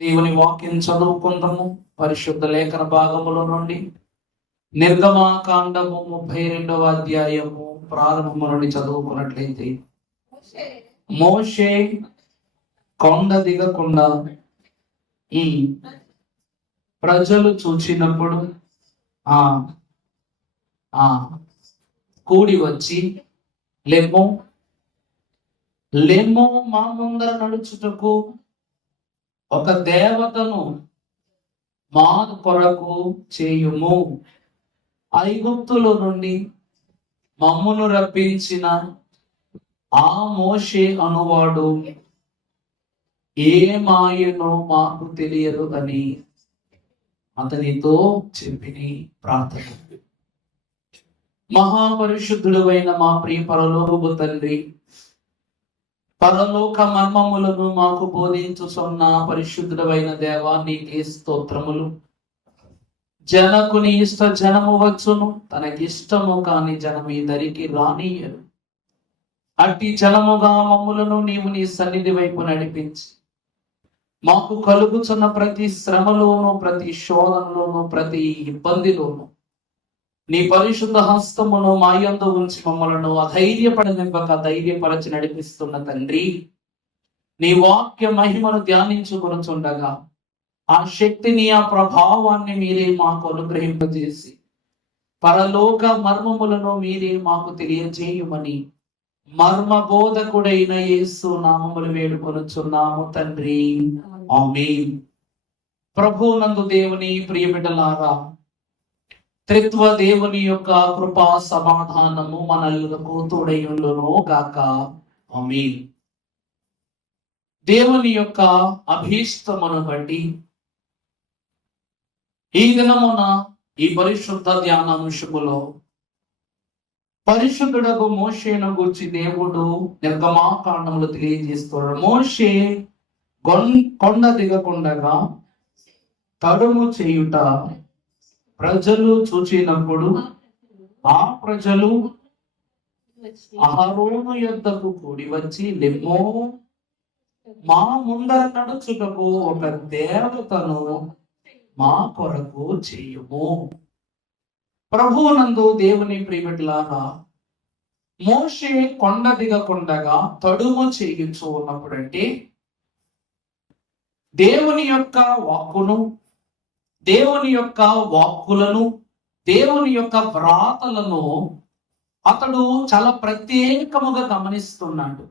దేవుని వాక్యం చదువుకుందాము. పరిశుద్ధ లేఖన భాగముల నుండి నిర్గమాకాండము 32వ అధ్యాయము ప్రారంభము నుండి చదువుకున్నట్లయితే, మోషే కొండ దిగకుండా ఈ ప్రజలు చూచినప్పుడు ఆ ఆ కూడి వచ్చి లెమ్మో లెమ్మో మా ముందర నడుచుటకు ఒక దేవతను మా కొరకు చేయుము. ఐగుప్తులో నుండి మమ్మును రప్పించిన ఆ మోషే అనువాడు ఏ మాయనో మాకు తెలియదు అని అతనితో చెప్పిని. ప్రార్థన. మహాపరిశుద్ధుడు అయిన మా ప్రియ పరలోకపు తండ్రి, పరలోక మర్మములను మాకు బోధించుచున్న పరిశుద్ధుడైన దేవా, నీకే స్తోత్రములు. జనకుని ఇష్ట జనము వచ్చును, తనకిష్టము కాని జనము ఇద్దరికి రానియరు. అట్టి జనముగా మమ్ములను నీవు నీ సన్నిధి వైపు నడిపించి, మాకు కలుగుచున్న ప్రతి శ్రమలోను, ప్రతి శోధనలోను, ప్రతి ఇబ్బందిలోను నీ పరిశుద్ధ హస్తమును మా యందు ఉంచి మమ్మలను అధైర్యపడనివ్వక ధైర్యపరచి నడిపిస్తున్న తండ్రి, నీ వాక్య మహిమను ధ్యానించుకొనుచుండగా ఆ శక్తిని, ఆ ప్రభావాన్ని మీరే మాకు అనుగ్రహింపజేసి పరలోక మర్మములను మీరే మాకు తెలియజేయమని మర్మ బోధకుడైన యేసు నామములు వేడుకొనుచున్నాము తండ్రి, ఆమేన్. ప్రభువునందు దేవుని ప్రియబిడ్డలారా, త్రిత్వ దేవుని యొక్క కృపా సమాధానము మనలకు తోడైయుండును గాక, ఆమేన్. దేవుని యొక్క అభీష్టమును బట్టి ఈ దినమున ఈ పరిశుద్ధ ధ్యానాంశములో పరిశుద్ధుడకు మోషేను గూర్చి దేవుడు నిర్గమాకాండములు తెలియజేస్తున్నాడు. మోషే కొండ దిగకుండగా తడుము చేయుట ప్రజలు చూచినప్పుడు ఆ ప్రజలు అహరోను యొద్దకు కూడి వచ్చి, లెమ్మో మా ముందర నడుచుటకు ఒక దేవతను మా కొరకు చేయుము. ప్రభువునందు దేవుని ప్రియబిడ్డలారా, మోషే కొండ దిగకుండగా తడుము చేయించు ఉన్నప్పుడు, అంటే దేవుని యొక్క వాక్కును, దేవుని యొక్క వాక్కులను, దేవుని యొక్క వ్రాతలను అతడు చాలా ప్రత్యేకముగా గమనిస్తున్నాడు.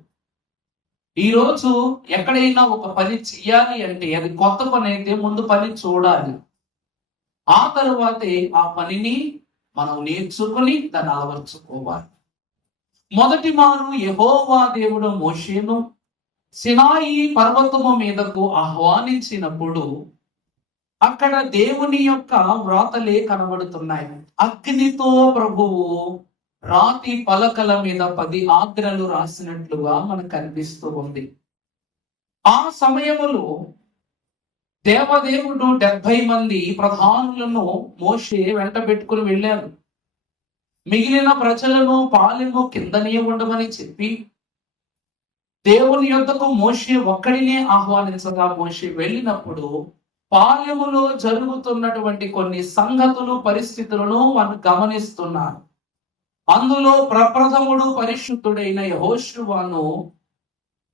ఈరోజు ఎక్కడైనా ఒక పని చెయ్యాలి అంటే అది కొత్త పని అయితే ముందు పని చూడాలి, ఆ తరువాతే ఆ పనిని మనం నేర్చుకుని దాన్ని అలవర్చుకోవాలి. మొదటి మారు యెహోవా దేవుడు మోషేను సినాయి పర్వతము మీదకు ఆహ్వానించినప్పుడు అక్కడ దేవుని యొక్క వ్రాతలే కనబడుతున్నాయి. అగ్నితో ప్రభువు రాతి పలకల మీద 10 ఆజ్ఞలు రాసినట్లుగా మనకు కనిపిస్తూ ఉంది. ఆ సమయములో దేవదేవుడు 70 మంది ప్రధానులను మోషే వెంట పెట్టుకుని వెళ్ళారు. మిగిలిన ప్రజలను పాలెము కిందనే ఉండమని చెప్పి దేవుని యొద్దకు మోషే ఒక్కడినే ఆహ్వానించగా, మోషే వెళ్ళినప్పుడు పాలెములో జరుగుతున్నటువంటి కొన్ని సంగతులు, పరిస్థితులను వారు గమనిస్తున్నారు. అందులో ప్రప్రథముడు పరిశుద్ధుడైన యెహోషువను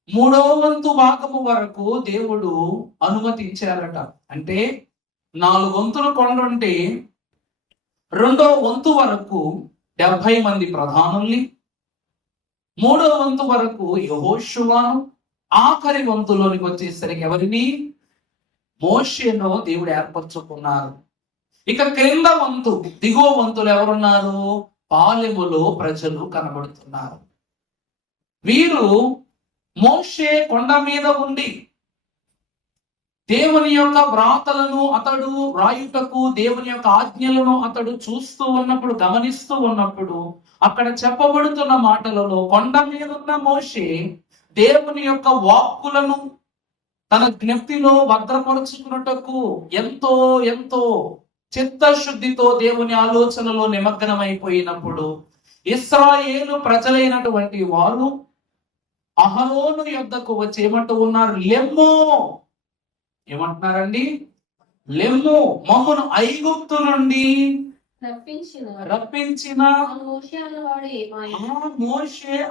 3వ వంతు భాగము వరకు దేవుడు అనుమతించారట. అంటే 4 వంతులు కొండుంటే 2వ వంతు వరకు 70 మంది ప్రధానుల్ని, 3వ వంతు వరకు యెహోషువను, ఆఖరి వంతులోనికి వచ్చేసరికి ఎవరిని? మోషేను దేవుడు ఏర్పరచుకున్నారు. ఇక క్రింద వంతు, దిగువ వంతులు ఎవరున్నారు? పాలెములో ప్రజలు కనబడుతున్నారు. వీరు మోషే కొండ మీద ఉండి దేవుని యొక్క వ్రాతలను అతడు రాయుటకు, దేవుని యొక్క ఆజ్ఞలను అతడు చూస్తూ ఉన్నప్పుడు, గమనిస్తూ ఉన్నప్పుడు, అక్కడ చెప్పబడుతున్న మాటలలో కొండ మీద ఉన్న మోషే దేవుని యొక్క వాక్కులను తన జ్ఞప్తిలో భద్రపరుచుకున్నటకు ఎంతో ఎంతో చిత్తశుద్ధితో దేవుని ఆలోచనలో నిమగ్నమైపోయినప్పుడు ఇశ్రాయేలు ప్రజలైనటువంటి వారు అహరోను యొద్దకు వచ్చి ఏమంటూ ఉన్నారు? లెమ్మో, ఏమంటున్నారండి? లెమ్ము, మమ్మను ఐగుప్తు నుండి రప్పించిన ఆ మోషే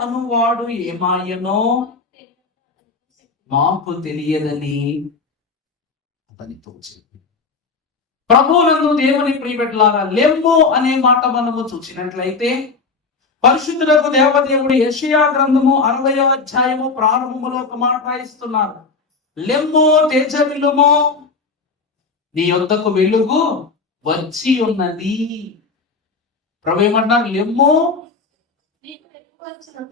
అనువాడు ఏమాయనో మాకు తెలియదని అతనితో చెప్పి. ప్రభువునందు దేవుని ప్రియబిడ్డలారా, లెమ్ము అనే మాట మనము చూసినట్లయితే పరిశుద్ధులకు దేవదేవుడు యెషయా గ్రంథము 60వ అధ్యాయము ప్రారంభములో ఒక మాట రాయిస్తున్నారు. లెమ్ము తేజరిల్లుము, నీ యొద్దకు వెలుగు వచ్చి ఉన్నది. ప్రభు ఏమంటున్నారు? లెమ్ము,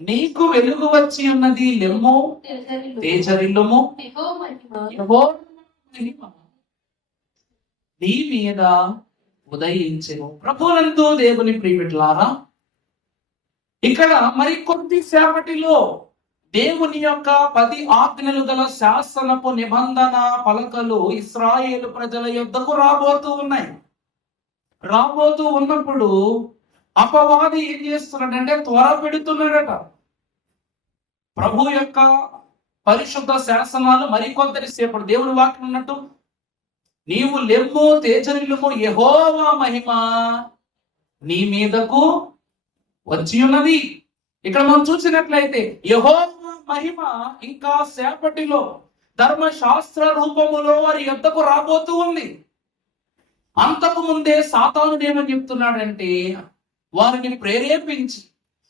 నీకు వెలుగు వచ్చి ఉన్నది. లెమ్ము తేజరిల్లుము, యెహోవా మహిమ నీ మీద ఉదయించెను. ప్రభువునందు దేవుని ప్రియబిడ్డలారా, ఇక్కడ మరి కొద్దిసేపటిలో దేవుని యొక్క 10 ఆజ్ఞలు గల శాసనపు నిబంధన పలకలు ఇశ్రాయేలు ప్రజల యొద్దకు రాబోతూ ఉన్నాయి. రాబోతూ ఉన్నప్పుడు అపవాది ఏం చేస్తున్నాడంటే త్వర పెడుతున్నాడట. ప్రభు యొక్క పరిశుద్ధ శాసనాలు మరికొందరి సేపటి దేవుని వాక్యం ఉన్నట్టు, నీవు లెమ్ము తేజరిల్లుము, యెహోవా మహిమ నీ మీదకు వచ్చి ఉన్నది. ఇక్కడ మనం చూసినట్లయితే యెహోవా మహిమ ఇంకా సేపటిలో ధర్మశాస్త్ర రూపములో వారి యొద్దకు రాబోతూ ఉంది. అంతకు ముందే సాతానుడు ఏమని చెప్తున్నాడంటే, వారిని ప్రేరేపించి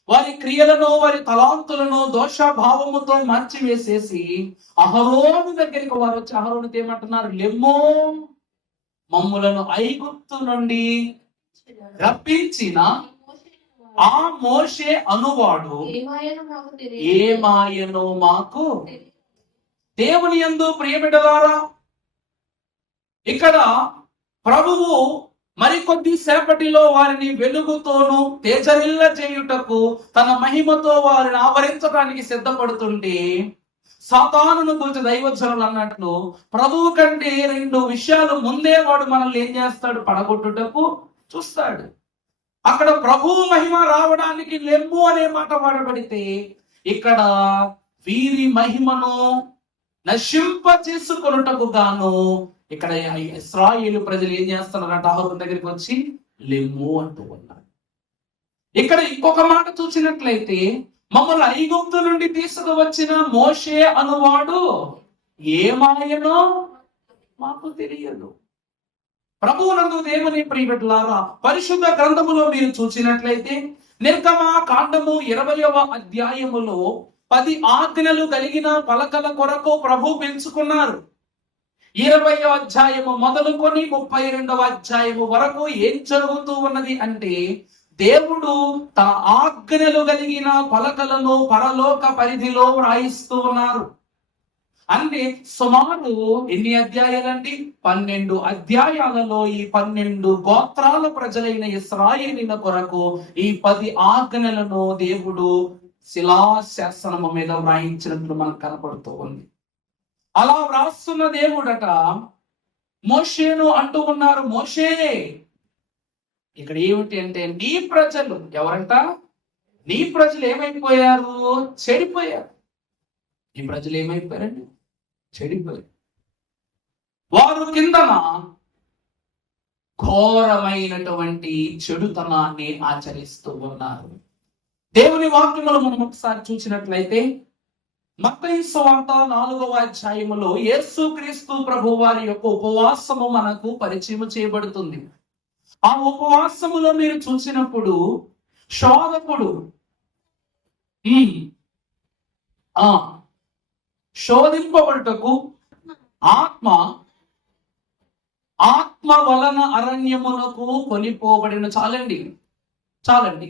వారి క్రియలను వారి తలాంతులను దోషభావముతో మార్చివేసేసి అహరోను దగ్గరికి వారు వచ్చి అహరోనుతో ఏమంటున్నారు? లెమ్మో, మమ్ములను ఐగుప్తు నుండి రప్పించిన ఆ మోషే అనువాడు ఏమాయనో మాకు. దేవుని యందు ప్రియబిడ్డలారా, ఇక్కడ ప్రభువు మరికొద్ది సేపటిలో వారిని వెలుగుతోను తేజరిల్ల చేయుటకు తన మహిమతో వారిని ఆవరించడానికి సిద్ధపడుతుంటే, సాతానును గురించి దైవజనులు అన్నట్లు ప్రభువు కంటే 2 విషయాలు ముందే వాడు మనల్ని ఏం చేస్తాడు? పడగొట్టుటకు చూస్తాడు. అక్కడ ప్రభువు మహిమ రావడానికి లెమ్ము అనే మాట వాడబడితే, ఇక్కడ వీరి మహిమను నశింప చేసుకొనుటకు గాను ఇక్కడ ఇశ్రాయేలు ప్రజలు ఏం చేస్తున్నారంట? అహరోను దగ్గరికి వచ్చి లెమ్ము అంటూ ఉన్నారు. ఇక్కడ ఇంకొక మాట చూసినట్లయితే, మమ్మల్ని ఐగుప్తు నుండి తీసుకువచ్చిన మోషే అనువాడు ఏమాయనో మాకు తెలియదు. ప్రభువునందు దేవుని ప్రియబిడ్డలారా, పరిశుద్ధ గ్రంథములో మీరు చూసినట్లయితే నిర్గమ కాండము 20వ అధ్యాయములో 10 ఆజ్ఞలు కలిగిన పలకల కొరకు ప్రభు పెంచుకున్నారు. 20వ అధ్యాయము మొదలుకొని 32వ అధ్యాయము వరకు ఏం జరుగుతూ ఉన్నది అంటే, దేవుడు తన ఆజ్ఞలు కలిగిన పలకలను పరలోక పరిధిలో వ్రాయిస్తూ ఉన్నారు. అంటే సుమారు ఎన్ని అధ్యాయాలండి? 12 అధ్యాయాలలో ఈ 12 గోత్రాల ప్రజలైన ఇశ్రాయేలీయుల కొరకు ఈ 10 ఆజ్ఞలను దేవుడు శిలాశాసనము మీద వ్రాయించినట్లు మనకు కనపడుతూ ఉంది. అలా వ్రాస్తున్న దేవుడట మోషేను అంటూ ఉన్నారు, మోషే ఇక్కడ ఏమిటి అంటే, నీ ప్రజలు ఎవరంట? నీ ప్రజలు ఏమైపోయారు? చెడిపోయారు. నీ ప్రజలు ఏమైపోయారండి? చెడిపోయారు. వారు కిందన ఘోరమైనటువంటి చెడుతనాన్ని ఆచరిస్తూ ఉన్నారు. దేవుని వాక్యములు మనం ఒకసారి చూసినట్లయితే మత్తయి సువార్త 4వ అధ్యాయములో యేసుక్రీస్తు ప్రభు వారి యొక్క ఉపవాసము మనకు పరిచయం చేయబడుతుంది. ఆ ఉపవాసములో మీరు చూసినప్పుడు శోధకుడు శోధింపబడుటకు ఆత్మ వలన అరణ్యమునకు కొనిపోబడిన. చాలండి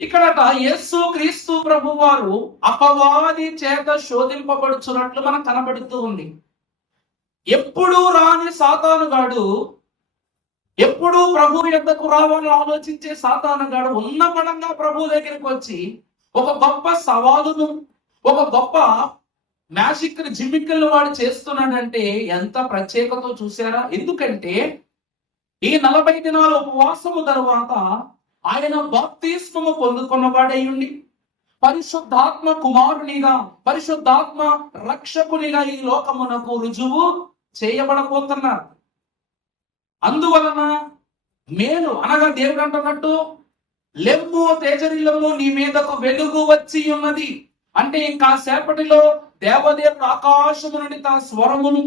ఇక్కడట యేసు క్రీస్తు ప్రభు వారు అపవాది చేత శోధింపబడుచున్నట్లు మనకు కనబడుతూ ఉంది. ఎప్పుడూ రాని సాతానుగాడు, ఎప్పుడూ ప్రభు యొద్దకు రావాలని ఆలోచించే సాతానుగాడు ఉన్నపడంగా ప్రభు దగ్గరికి వచ్చి ఒక గొప్ప సవాలును, ఒక గొప్ప మ్యాజిక్ జిమ్మికల్ వాడు చేస్తున్నాడంటే ఎంత ప్రత్యేకతో చూసారా? ఎందుకంటే ఈ 40 దినాల ఉపవాసము తరువాత ఆయన బాప్తిస్మము పొందుకున్నవాడయ్యుండి పరిశుద్ధాత్మ కుమారునిగా, పరిశుద్ధాత్మ రక్షకునిగా ఈ లోకమునకు రుజువు చేయబడబోతున్నారు. అందువలన మేలు అనగా దేవుడు అంటున్నట్టు లెమ్ము తేజరిల్లము, నీ మీదకు వెలుగు వచ్చి ఉన్నది అంటే ఇంకా సేపటిలో దేవదేవుడు ఆకాశము నుండి తన స్వరమును,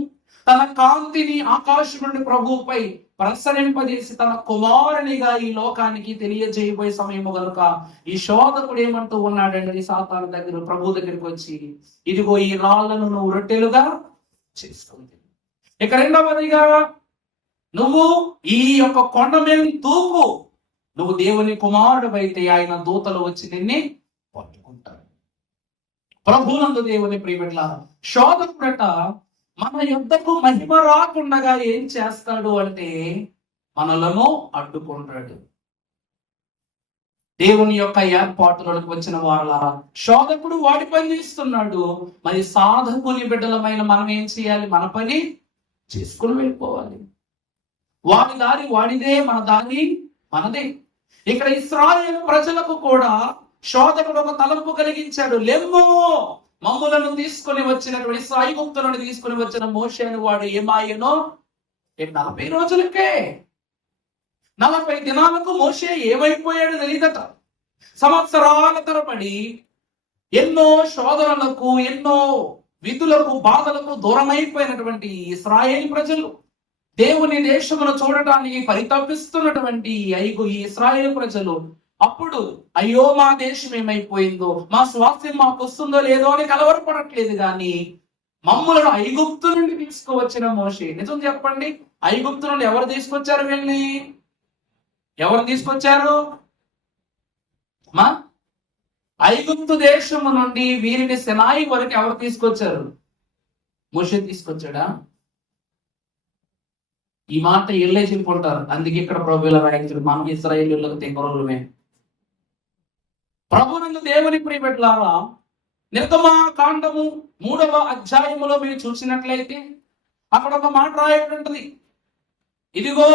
తన కాంతిని ఆకాశం నుండి ప్రభువుపై ప్రసరింపజేసి తన కుమారునిగా ఈ లోకానికి తెలియజేయబోయే సమయము కనుక ఈ శోధకుడు ఏమంటూ ఉన్నాడండి సాతాను దగ్గర, ప్రభు దగ్గరికి వచ్చి, ఇదిగో ఈ రాళ్లను నువ్వు రొట్టెలుగా చేసుకుంది. ఇక రెండవదిగా, నువ్వు ఈ యొక్క కొండ మీద తూపు, నువ్వు దేవుని కుమారుడు అయితే ఆయన దూతలు వచ్చి నిన్ను పట్టుకుంటారు. ప్రభునందు దేవుని ప్రియబిడ్డల, శోధకుడట మన యుద్ధకు మహిమ రాకుండా ఏం చేస్తాడు అంటే మనలను అడ్డుకుంటాడు. దేవుని యొక్క ఏర్పాటులోకి వచ్చిన వాళ్ళ శోధకుడు వాడి పని చేస్తున్నాడు. మరి సాధకుని బిడ్డలమైన మనం ఏం చేయాలి? మన పని చేసుకుని వెళ్ళిపోవాలి. వాడి దారి వాడిదే, మన దారి మనదే. ఇక్కడ ఇశ్రాయేలు ప్రజలకు కూడా శోధకుడు ఒక తలంపు కలిగించాడు. లెమ్ము, మమ్ములను తీసుకొని వచ్చినటువంటి ఐగుప్తులను తీసుకొని వచ్చిన మోషే అని వాడు ఏమాయనో 40 రోజులకే, 40 దినాలకు మోషే ఏమైపోయాడు తెలియదట. సంవత్సరాల తరబడి ఎన్నో శోధనలకు, ఎన్నో విధులకు, బాధలకు దూరమైపోయినటువంటి ఇశ్రాయేలు ప్రజలు, దేవుని దేశమును చూడటానికి పరితపిస్తున్నటువంటి ఈ ఇశ్రాయేలు ప్రజలు అప్పుడు అయ్యో మా దేశం ఏమైపోయిందో, మా స్వాస్థ్యం మాకు వస్తుందో లేదో అని కలవరపడట్లేదు. కానీ మమ్ములను ఐగుప్తు నుండి తీసుకువచ్చిన మోషే, నిజం చెప్పండి, ఐగుప్తు నుండి ఎవరు తీసుకొచ్చారు వీళ్ళని? ఎవరు తీసుకొచ్చారు? మా ఐగుప్తు దేశము నుండి వీరిని సినాయి వరకు ఎవరు తీసుకొచ్చారు? మోషే తీసుకొచ్చాడా? ఈ మాట ఎల్లే చెప్పుకుంటారు. అందుకే ఇక్కడ ప్రభువుల రాయించారు, మనం ఇశ్రాయేలీయులకు తెంగరులమే. ప్రభునందు దేవుని ప్రియబిడ్డలారా, నిర్గమకాండము 3వ అధ్యాయములో మీరు చూసినట్లయితే అక్కడ ఒక మాట రాయబడి, ఇదిగో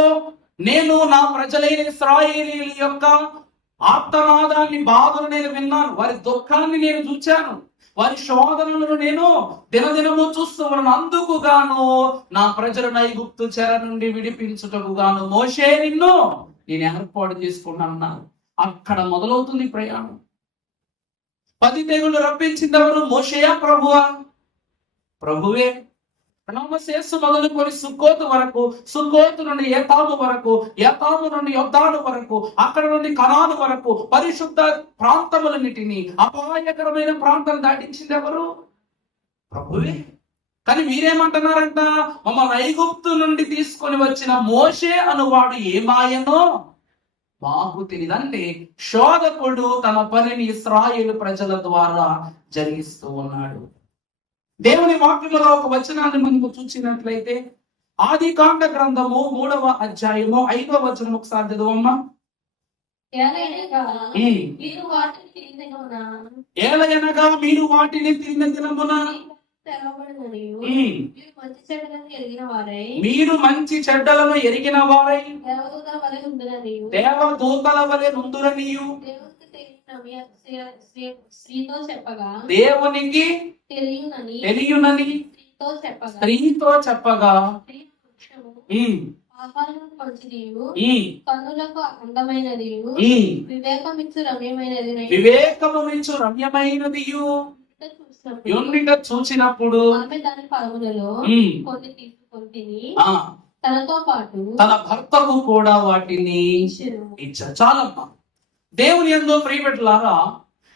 నేను నా ప్రజలైన ఇశ్రాయేలీయుల యొక్క ఆర్తనాదాన్ని, బాధను నేను విన్నాను, వారి దుఃఖాన్ని నేను చూచాను, వారి శోధనలను నేను దినదినము చూస్తూ ఉన్నాను. అందుకు గాను నా ప్రజలను ఐగుప్తు చెర నుండి విడిపించుటకు గాను మోషే నిన్ను నేను ఏర్పాటు చేసుకున్నాను. అక్కడ మొదలవుతుంది ప్రయాణం. 10 తెగులు రప్పించింది ఎవరు? మోషేయా ప్రభువా? ప్రభువే. రామశేషు మొదలుకొని సుక్కోతు వరకు, సుక్కోతు నుండి ఏతాము వరకు, ఏతాము నుండి యొద్దాను వరకు, అక్కడ నుండి కనాను వరకు పరిశుద్ధ ప్రాంతములన్నిటినీ, అపాయకరమైన ప్రాంతాలు దాటించింది ఎవరు? ప్రభువే. కానీ మీరేమంటున్నారంట? మమ్మల్ని ఐగుప్తు నుండి తీసుకొని వచ్చిన మోషే అనువాడు ఏమాయనో మాకు తెలియదు. అంటే శోధకుడు తన పనిని ఇశ్రాయేలు ప్రజల ద్వారా జరిగిస్తూ ఉన్నాడు. దేవుని వాక్యములో ఒక వచనాన్ని మనకు చూసినట్లయితే ఆదికాండ గ్రంథము 3వ అధ్యాయము 5వ వచనం ఒకసారి చదువమ్మా. ఏలయనగా మీరు వాటిని తిన్న దినమున మీరు మంచి చెడ్డలను ఎరిగిన వారై దేవదూతల వలె నుందురనియు దేవునికి తెలియనని స్త్రీతో చెప్పగా కన్నులకు అందమైనది, వివేకము మించు రమ్యమైనది చూసినప్పుడు దాని పదములలో కొన్ని తీసుకొని తనతో పాటు తన భర్తకు కూడా వాటిని ఇచ్చారు. చాలమ్మా. దేవుని యందు ప్రియబిడ్డలారా,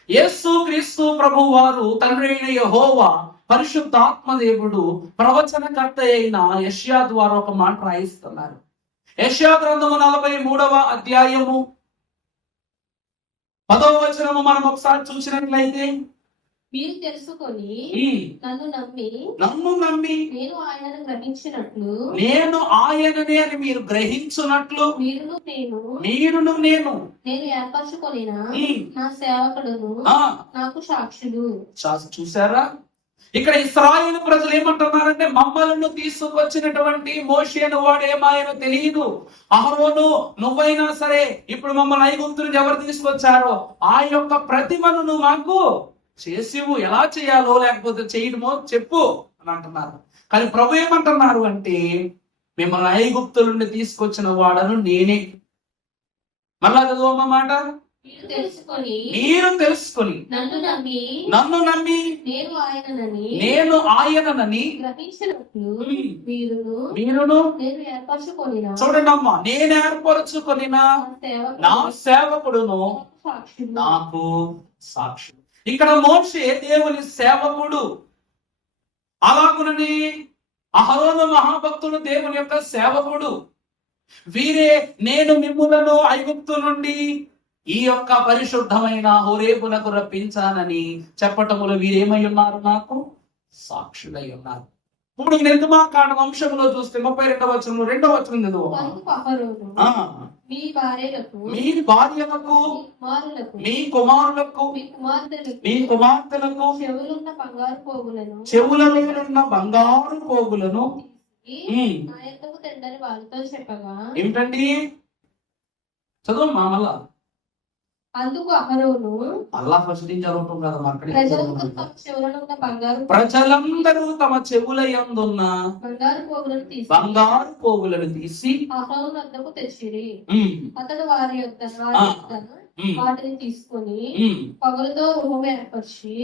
యేసు క్రీస్తు ప్రభు వారు తండ్రి అయిన యెహోవా పరిశుద్ధాత్మ దేవుడు ప్రవచనకర్త అయిన యెషయా ద్వారా ఒక మాట రాయిస్తున్నారు. యెషయా గ్రంథము 43వ అధ్యాయము 10వ వచనము మనం ఒకసారి చూసినట్లయితే, మీరు తెలుసుకొని నన్ను నమ్మి నేను ఆయనను గ్రహించినట్లు, నేను ఆయననే అని మీరు గ్రహించున్నట్లు మీరును నేను ఏర్పరచుకొనిన నా సేవకులను నాకు సాక్షులు. చూసారా? ఇక్కడ ఇశ్రాయేలు ప్రజలు ఏమంటున్నారంటే, మమ్మల్ని తీసుకొచ్చినటువంటి మోషేను వాడు ఏమాయనో తెలియదు. అహరోను నువ్వైనా సరే ఇప్పుడు మమ్మల్ని ఐగుప్తు నుంచి ఎవరు తీసుకొచ్చారో ఆ యొక్క ప్రతిమను నువ్వు మాకు చేసివు, ఎలా చేయాలో లేకపోతే చేయడమో చెప్పు అని అంటున్నారు. కానీ ప్రభు ఏమంటున్నారు అంటే, మిమ్మల్ని ఐగుప్తు నుండి తీసుకొచ్చిన వాడను నేనే. మళ్ళా చదువు మాట, మీరు తెలుసుకొని నన్ను నమ్మి నేను ఆయననని మీరును చూడండి అమ్మా, నేను ఏర్పరచుకొని నా సేవకుడును నాకు సాక్షి. ఇక్కడ మోషే దేవుని సేవకుడు, అలాగునని అహరోను మహాభక్తుడు దేవుని యొక్క సేవకుడు. వీరే నేను మిమ్ములను ఐగుప్తు నుండి ఈ యొక్క పరిశుద్ధమైన హోరేబునకు రప్పించానని చెప్పటములో వీరేమై ఉన్నారు, నాకు సాక్షులై ఉన్నారు. ఇప్పుడు నిర్గమాకాండ వంశంలో చూస్తే 32వ వచనం 2వ వచనం చదువు. మీ భార్యలకు మీ కుమారులకు మీ కుమార్తెలకు చెవులలో ఉన్న బంగారు పోగులను ఏమిటండి చదువు మళ్ళా. అందుకు అహరోను అల్లా ఫస్ట్ నుంచి చదువుతాం కదా, ప్రజలందరూ తమ చెవుల యందున్న బంగారు పోగులను తీసి అహరోను వద్దకు తెచ్చిరి. అతడు వారి యొక్క వాటిని తీసుకొని పగులతో రూహం ఏర్పరిచి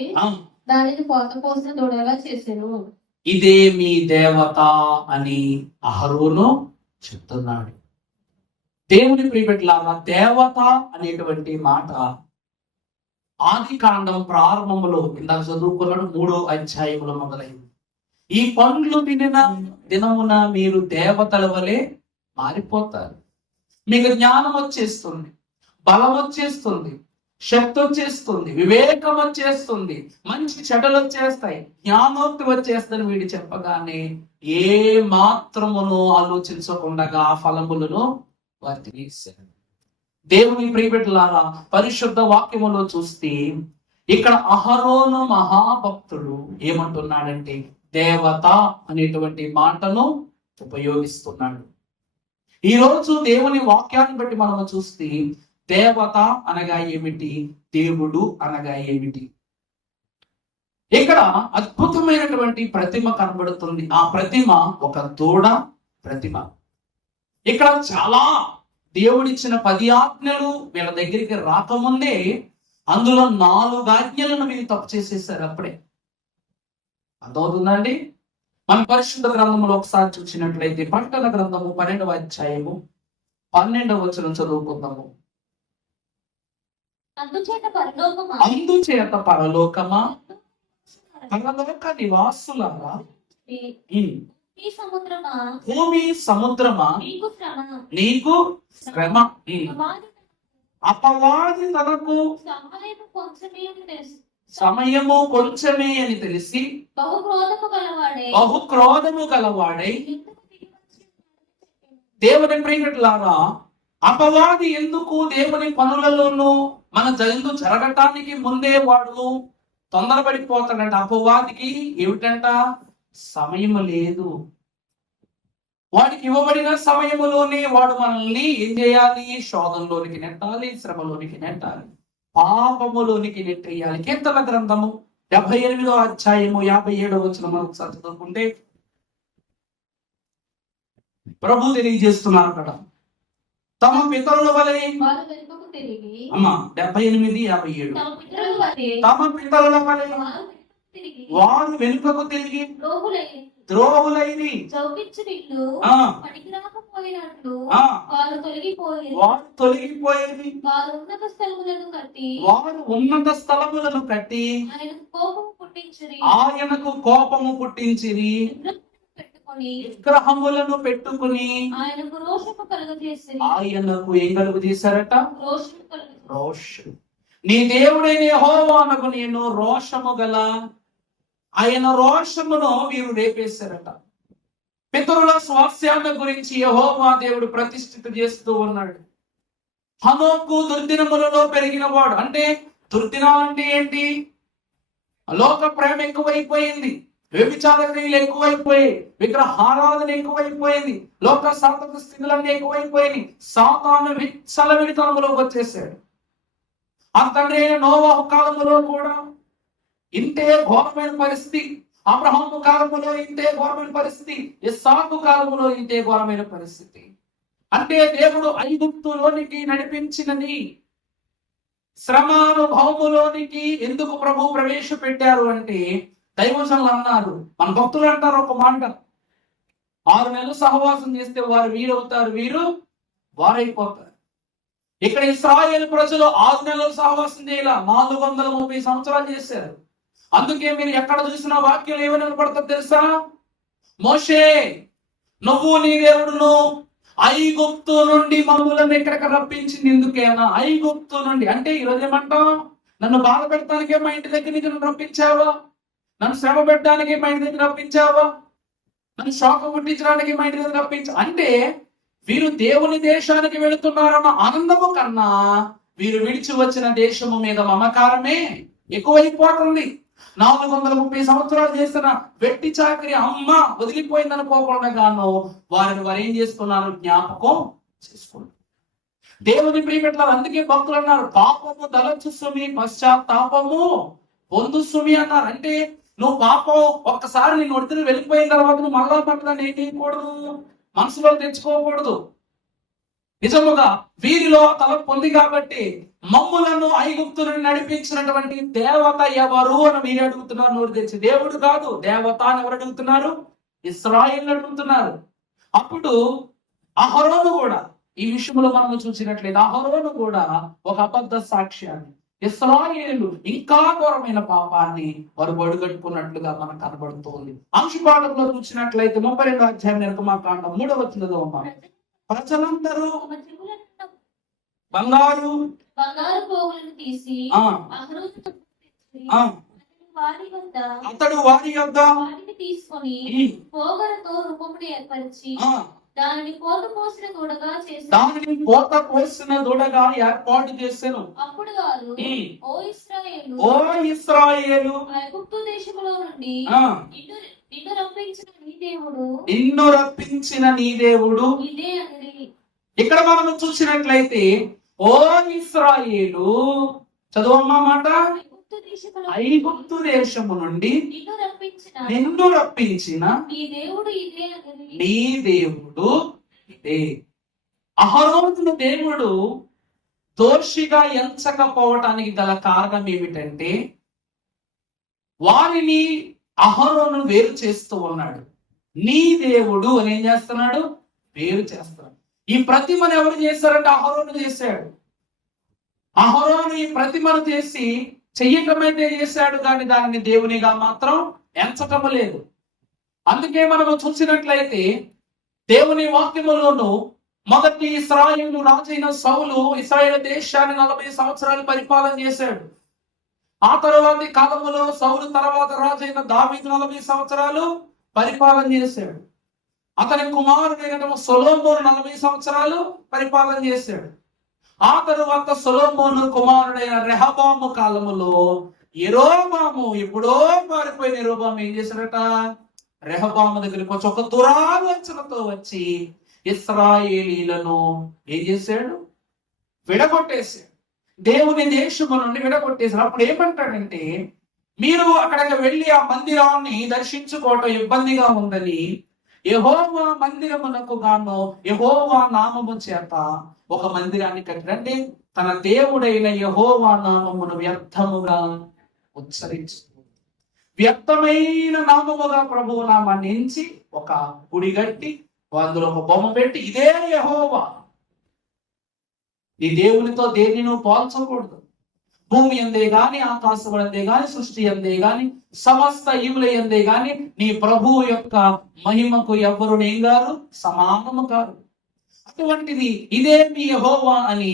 దానిని పోత పోసిన దూడగా చేసెను. ఇదే మీ దేవత అని అహరోను చెప్తున్నాడు. దేవుని ప్రియబిడ్డలారా, దేవత అనేటువంటి మాట ఆది కాండం ప్రారంభంలో ఇందాక చదువుకున్నాడు 3వ అధ్యాయంలో మొదలైంది. ఈ పండ్లు తినిన దినమున మీరు దేవతల వలె మారిపోతారు. మీకు జ్ఞానం వచ్చేస్తుంది, బలం వచ్చేస్తుంది, శక్తి వచ్చేస్తుంది, వివేకం వచ్చేస్తుంది, మంచి చెడ్డలు వచ్చేస్తాయి, జ్ఞానోక్తి వచ్చేస్తుంది. వీడు చెప్పగానే ఏ మాత్రమును ఆలోచించకుండా ఆ ఫలములను వారిని దేవుని ప్రియబిడ్డలారా, పరిశుద్ధ వాక్యములో చూస్తే ఇక్కడ అహరోను మహాభక్తుడు ఏమంటున్నాడంటే దేవత అనేటువంటి మాటను ఉపయోగిస్తున్నాడు. ఈ రోజు దేవుని వాక్యాన్ని బట్టి మనము చూస్తే దేవత అనగా ఏమిటి, దేవుడు అనగా ఏమిటి. ఇక్కడ అద్భుతమైనటువంటి ప్రతిమ కనబడుతుంది. ఆ ప్రతిమ ఒక దూడ ప్రతిమ. ఇక్కడ చాలా దేవుడిచ్చిన 10 ఆజ్ఞలు వీళ్ళ దగ్గరికి రాకముందే అందులో 4 ఆజ్ఞలను మీరు తప్పు చేసేసారు. అప్పుడే అర్థమవుతుందండి. మన పరిశుద్ధ గ్రంథంలో ఒకసారి చూసినట్లయితే ప్రకటన గ్రంథము 12వ అధ్యాయము 12వ వచనం చదువుకుందాము. అందుచేత పరలోకమా పరలోక నివాసులారా, భూమి సముద్రమా నీకు శ్రమ. అపవాది తనకు సమయము కొంచెమే అని తెలిసి బహు క్రోధము గలవాడై దేవుని ప్రియలారా, అపవాది ఎందుకు దేవుని పనులలోనూ మన ఎందుకు జరగటానికి ముందే వాడు తొందరపడిపోతాడంట. అపవాదికి ఏమిటంట, సమయం లేదు. వాడికి ఇవ్వబడిన సమయములోనే వాడు మనల్ని ఏం చేయాలి, శోధంలోనికి నెట్టాలి, శ్రమలోనికి నెట్టాలి, పాపములోనికి నెట్టేయాలి. కీర్తన గ్రంథము 78వ అధ్యాయము 57వ వచనం మనం చదువుకుంటే ప్రభు తెలియజేస్తున్నారు అక్కడ, తమ పితరుల వలె అమ్మా 78:57 తమ పితరుల వలె వారు వెనుకకు తిరిగి ద్రోహులైని వారు తొలగిపోయేది. వారు ఉన్నత స్థలములను కట్టి ఆయనకు కోపము పుట్టించిరి, విగ్రహములను పెట్టుకుని ఆయనకు ఏం కలుగు చేశారట, రోషం. నీ దేవుడైన యెహోవానకు నేను రోషము గల, ఆయన రోషమును వీరు రేపేశారట. పితరుల స్వాస్యాన్ని గురించి యెహోవా దేవుడు ప్రతిష్ఠిత చేస్తూ ఉన్నాడు. హనోకు దుర్దినములలో పెరిగిన వాడు. అంటే దుర్దినం అంటే ఏంటి, లోక ప్రేమ ఎక్కువైపోయింది, వ్యభిచార క్రియలు ఎక్కువైపోయాయి, విగ్రహారాధన ఎక్కువైపోయింది, లోక సాధక స్థితులన్నీ ఎక్కువైపోయినాయి. సాతాను విచ్చలవిడితనంలోకి వచ్చేసాడు. ఆ తండ్రి అయిన నోవాహు కాలంలో కూడా ఇంతే ఘోరమైన పరిస్థితి. అబ్రహాము కాలంలో ఇంతే ఘోరమైన పరిస్థితి, ఇస్సాకు కాలంలో ఇంతే ఘోరమైన పరిస్థితి. అంటే దేవుడు ఐగుప్తులోనికి నడిపించినని, శ్రమానుభవములోనికి ఎందుకు ప్రభు ప్రవేశపెట్టారు అంటే, దైవజనులు అన్నారు, మన భక్తులు అంటారు ఒక మాట, 6 నెలలు సహవాసం చేస్తే వారు వీరవుతారు, వీరు వారైపోతారు. ఇక్కడ ఇశ్రాయేలు ప్రజలు 6 నెలలు సహవాసం చేయాల, 430 సంవత్సరాలు చేశారు. అందుకే మీరు ఎక్కడ చూసిన వాక్యం ఏమని వినపడుతుందో తెలుసా? మోషే, నువ్వు నీ దేవుడును ఐగుప్తు నుండి మమ్ములను ఇక్కడికి రప్పించింది ఎందుకేనా? ఐగుప్తు నుండి అంటే ఈరోజు ఏమంటాం, నన్ను బాధ పెడతానికే మా ఇంటి దగ్గర నుంచి నన్ను రప్పించావా? నన్ను శ్రమ పెట్టడానికి మా ఇంటి దగ్గర రప్పించావా? నన్ను శోకం పుట్టించడానికి మా ఇంటి దగ్గర రప్పించా అంటే, వీరు దేవుని దేశానికి వెళుతున్నారన్న ఆనందము కన్నా వీరు విడిచి వచ్చిన దేశము మీద మమకారమే ఎక్కువైపోతుంది. 430 సంవత్సరాలు చేసిన వెట్టి చాకరి అమ్మ వదిలిపోయింది అనుకోకుండా గాను వారిని వారు ఏం చేసుకున్నారు? జ్ఞాపకం చేసుకున్నారు. దేవుని ప్రియపెట్టారు. అందుకే భక్తులు అన్నారు, పాపము దళచు సుమి పశ్చాత్తాపము పొందు సుమి అన్నారు. అంటే నువ్వు పాపం ఒక్కసారి నేను ఒడిని వెళ్ళిపోయిన తర్వాత నువ్వు మళ్ళా పట్టదాన్ని ఏం చేయకూడదు, మనసులో తెచ్చుకోకూడదు. నిజముగా వీరిలో తలపు ఉంది కాబట్టి మమ్ములను ఐగుప్తు నుండి నడిపించినటువంటి దేవత ఎవరు అని మీరు అడుగుతున్నారు. నోరు తెచ్చి, దేవుడు కాదు, దేవత అని ఎవరు అడుగుతున్నారు? ఇశ్రాయేలు అడుగుతున్నారు. అప్పుడు అహరోను కూడా, ఈ విషయంలో మనం చూసినట్లయితే అహరోను కూడా ఒక అబద్ధ సాక్ష్యాన్ని, ఇశ్రాయేలు ఇంకా ఘోరమైన పాపాన్ని వారు ఒడిగట్టుకున్నట్లుగా మనకు కనబడుతోంది. అంశపాఠంలో చూసినట్లయితే 32వ అధ్యాయం నిర్గమాకాండం 3వ వచనంలో ఉన్నాం. ప్రజలందరూ బంగారు పోగులను తీసి అతడు వారి యొద్ద వాటిని తీసుకొని పోగలతో రూపమును ఏర్పరిచి దానిని పోత పోసిన దూడగా ఏర్పాటు చేశాను. అప్పుడు వారు, ఓ ఇశ్రాయేలు, ఐగుప్తు దేశములో నుండి నిన్ను రప్పించిన నీ దేవుడు ఇదే అని. ఇక్కడ మనం చూసినట్లయితే, ఓ ఇశ్రాయేలు, చదువమ్మా మాట, ఐగుప్తు దేశము నుండి నిన్ను రప్పించిన నీ దేవుడు ఇదే. అహరోను దేవుడు దోషిగా ఎంచకపోవటానికి గల కారణం ఏమిటంటే, వారిని అహరోను వేరు చేస్తూ ఉన్నాడు. నీ దేవుడు అని ఏం చేస్తున్నాడు? వేరు చేస్తున్నాడు. ఈ ప్రతిమను ఎవరు చేశారంటే అహరోను చేశాడు. అహరోను ఈ ప్రతిమను చేసి చెయ్యటమైతే చేశాడు, కానీ దానిని దేవునిగా మాత్రం ఎంచటం లేదు. అందుకే మనము చూసినట్లయితే దేవుని వాక్యములోను మొదటి ఇశ్రాయేలు రాజైన సౌలు ఇశ్రాయేలు దేశాన్ని 40 సంవత్సరాలు పరిపాలన చేశాడు. ఆ తరువాతి కాలంలో సౌలు తర్వాత రాజైన దావీదు 40 సంవత్సరాలు పరిపాలన చేశాడు. అతని కుమారుడైన సొలొమోను 40 సంవత్సరాలు పరిపాలన చేశాడు. ఆ తరువాత సొలొమోను కుమారుడైన రెహబాము కాలములో యెరోబాము, ఎప్పుడో పారిపోయిన యెరోబాము ఏం చేశాడట? రెహబాము దగ్గరికి వచ్చి ఒక దురాలోచనతో వచ్చి ఇశ్రాయేలీలను ఏం చేశాడు? విడగొట్టేశాడు. దేవుని దేశము నుండి విడగొట్టేశాడు. అప్పుడు ఏమంటాడంటే, మీరు అక్కడికి వెళ్ళి ఆ మందిరాన్ని దర్శించుకోవటం ఇబ్బందిగా ఉందని యెహోవా మందిరమునకు గాను యెహోవా నామము చేత ఒక మందిరాన్ని కట్టండి, తన దేవుడైన యెహోవా నామమును వ్యర్థముగా ఉచ్చరించు. వ్యర్థమైన నామముగా ప్రభువు నామాన్ని ఎంచి ఒక గుడి కట్టి అందులో ఒక బొమ్మ పెట్టి, ఇదే యెహోవా, నీ దేవునితో దేన్ని నువ్వు పోల్చకూడదు. భూమి అందే గాని, ఆకాశం అందే గాని, సృష్టి అందే గాని, సమస్త ఈవుల అందే గాని నీ ప్రభువు యొక్క మహిమకు ఎవ్వరు నేగారు, సమానము కాదు. అటువంటిది ఇదే మీ యెహోవా అని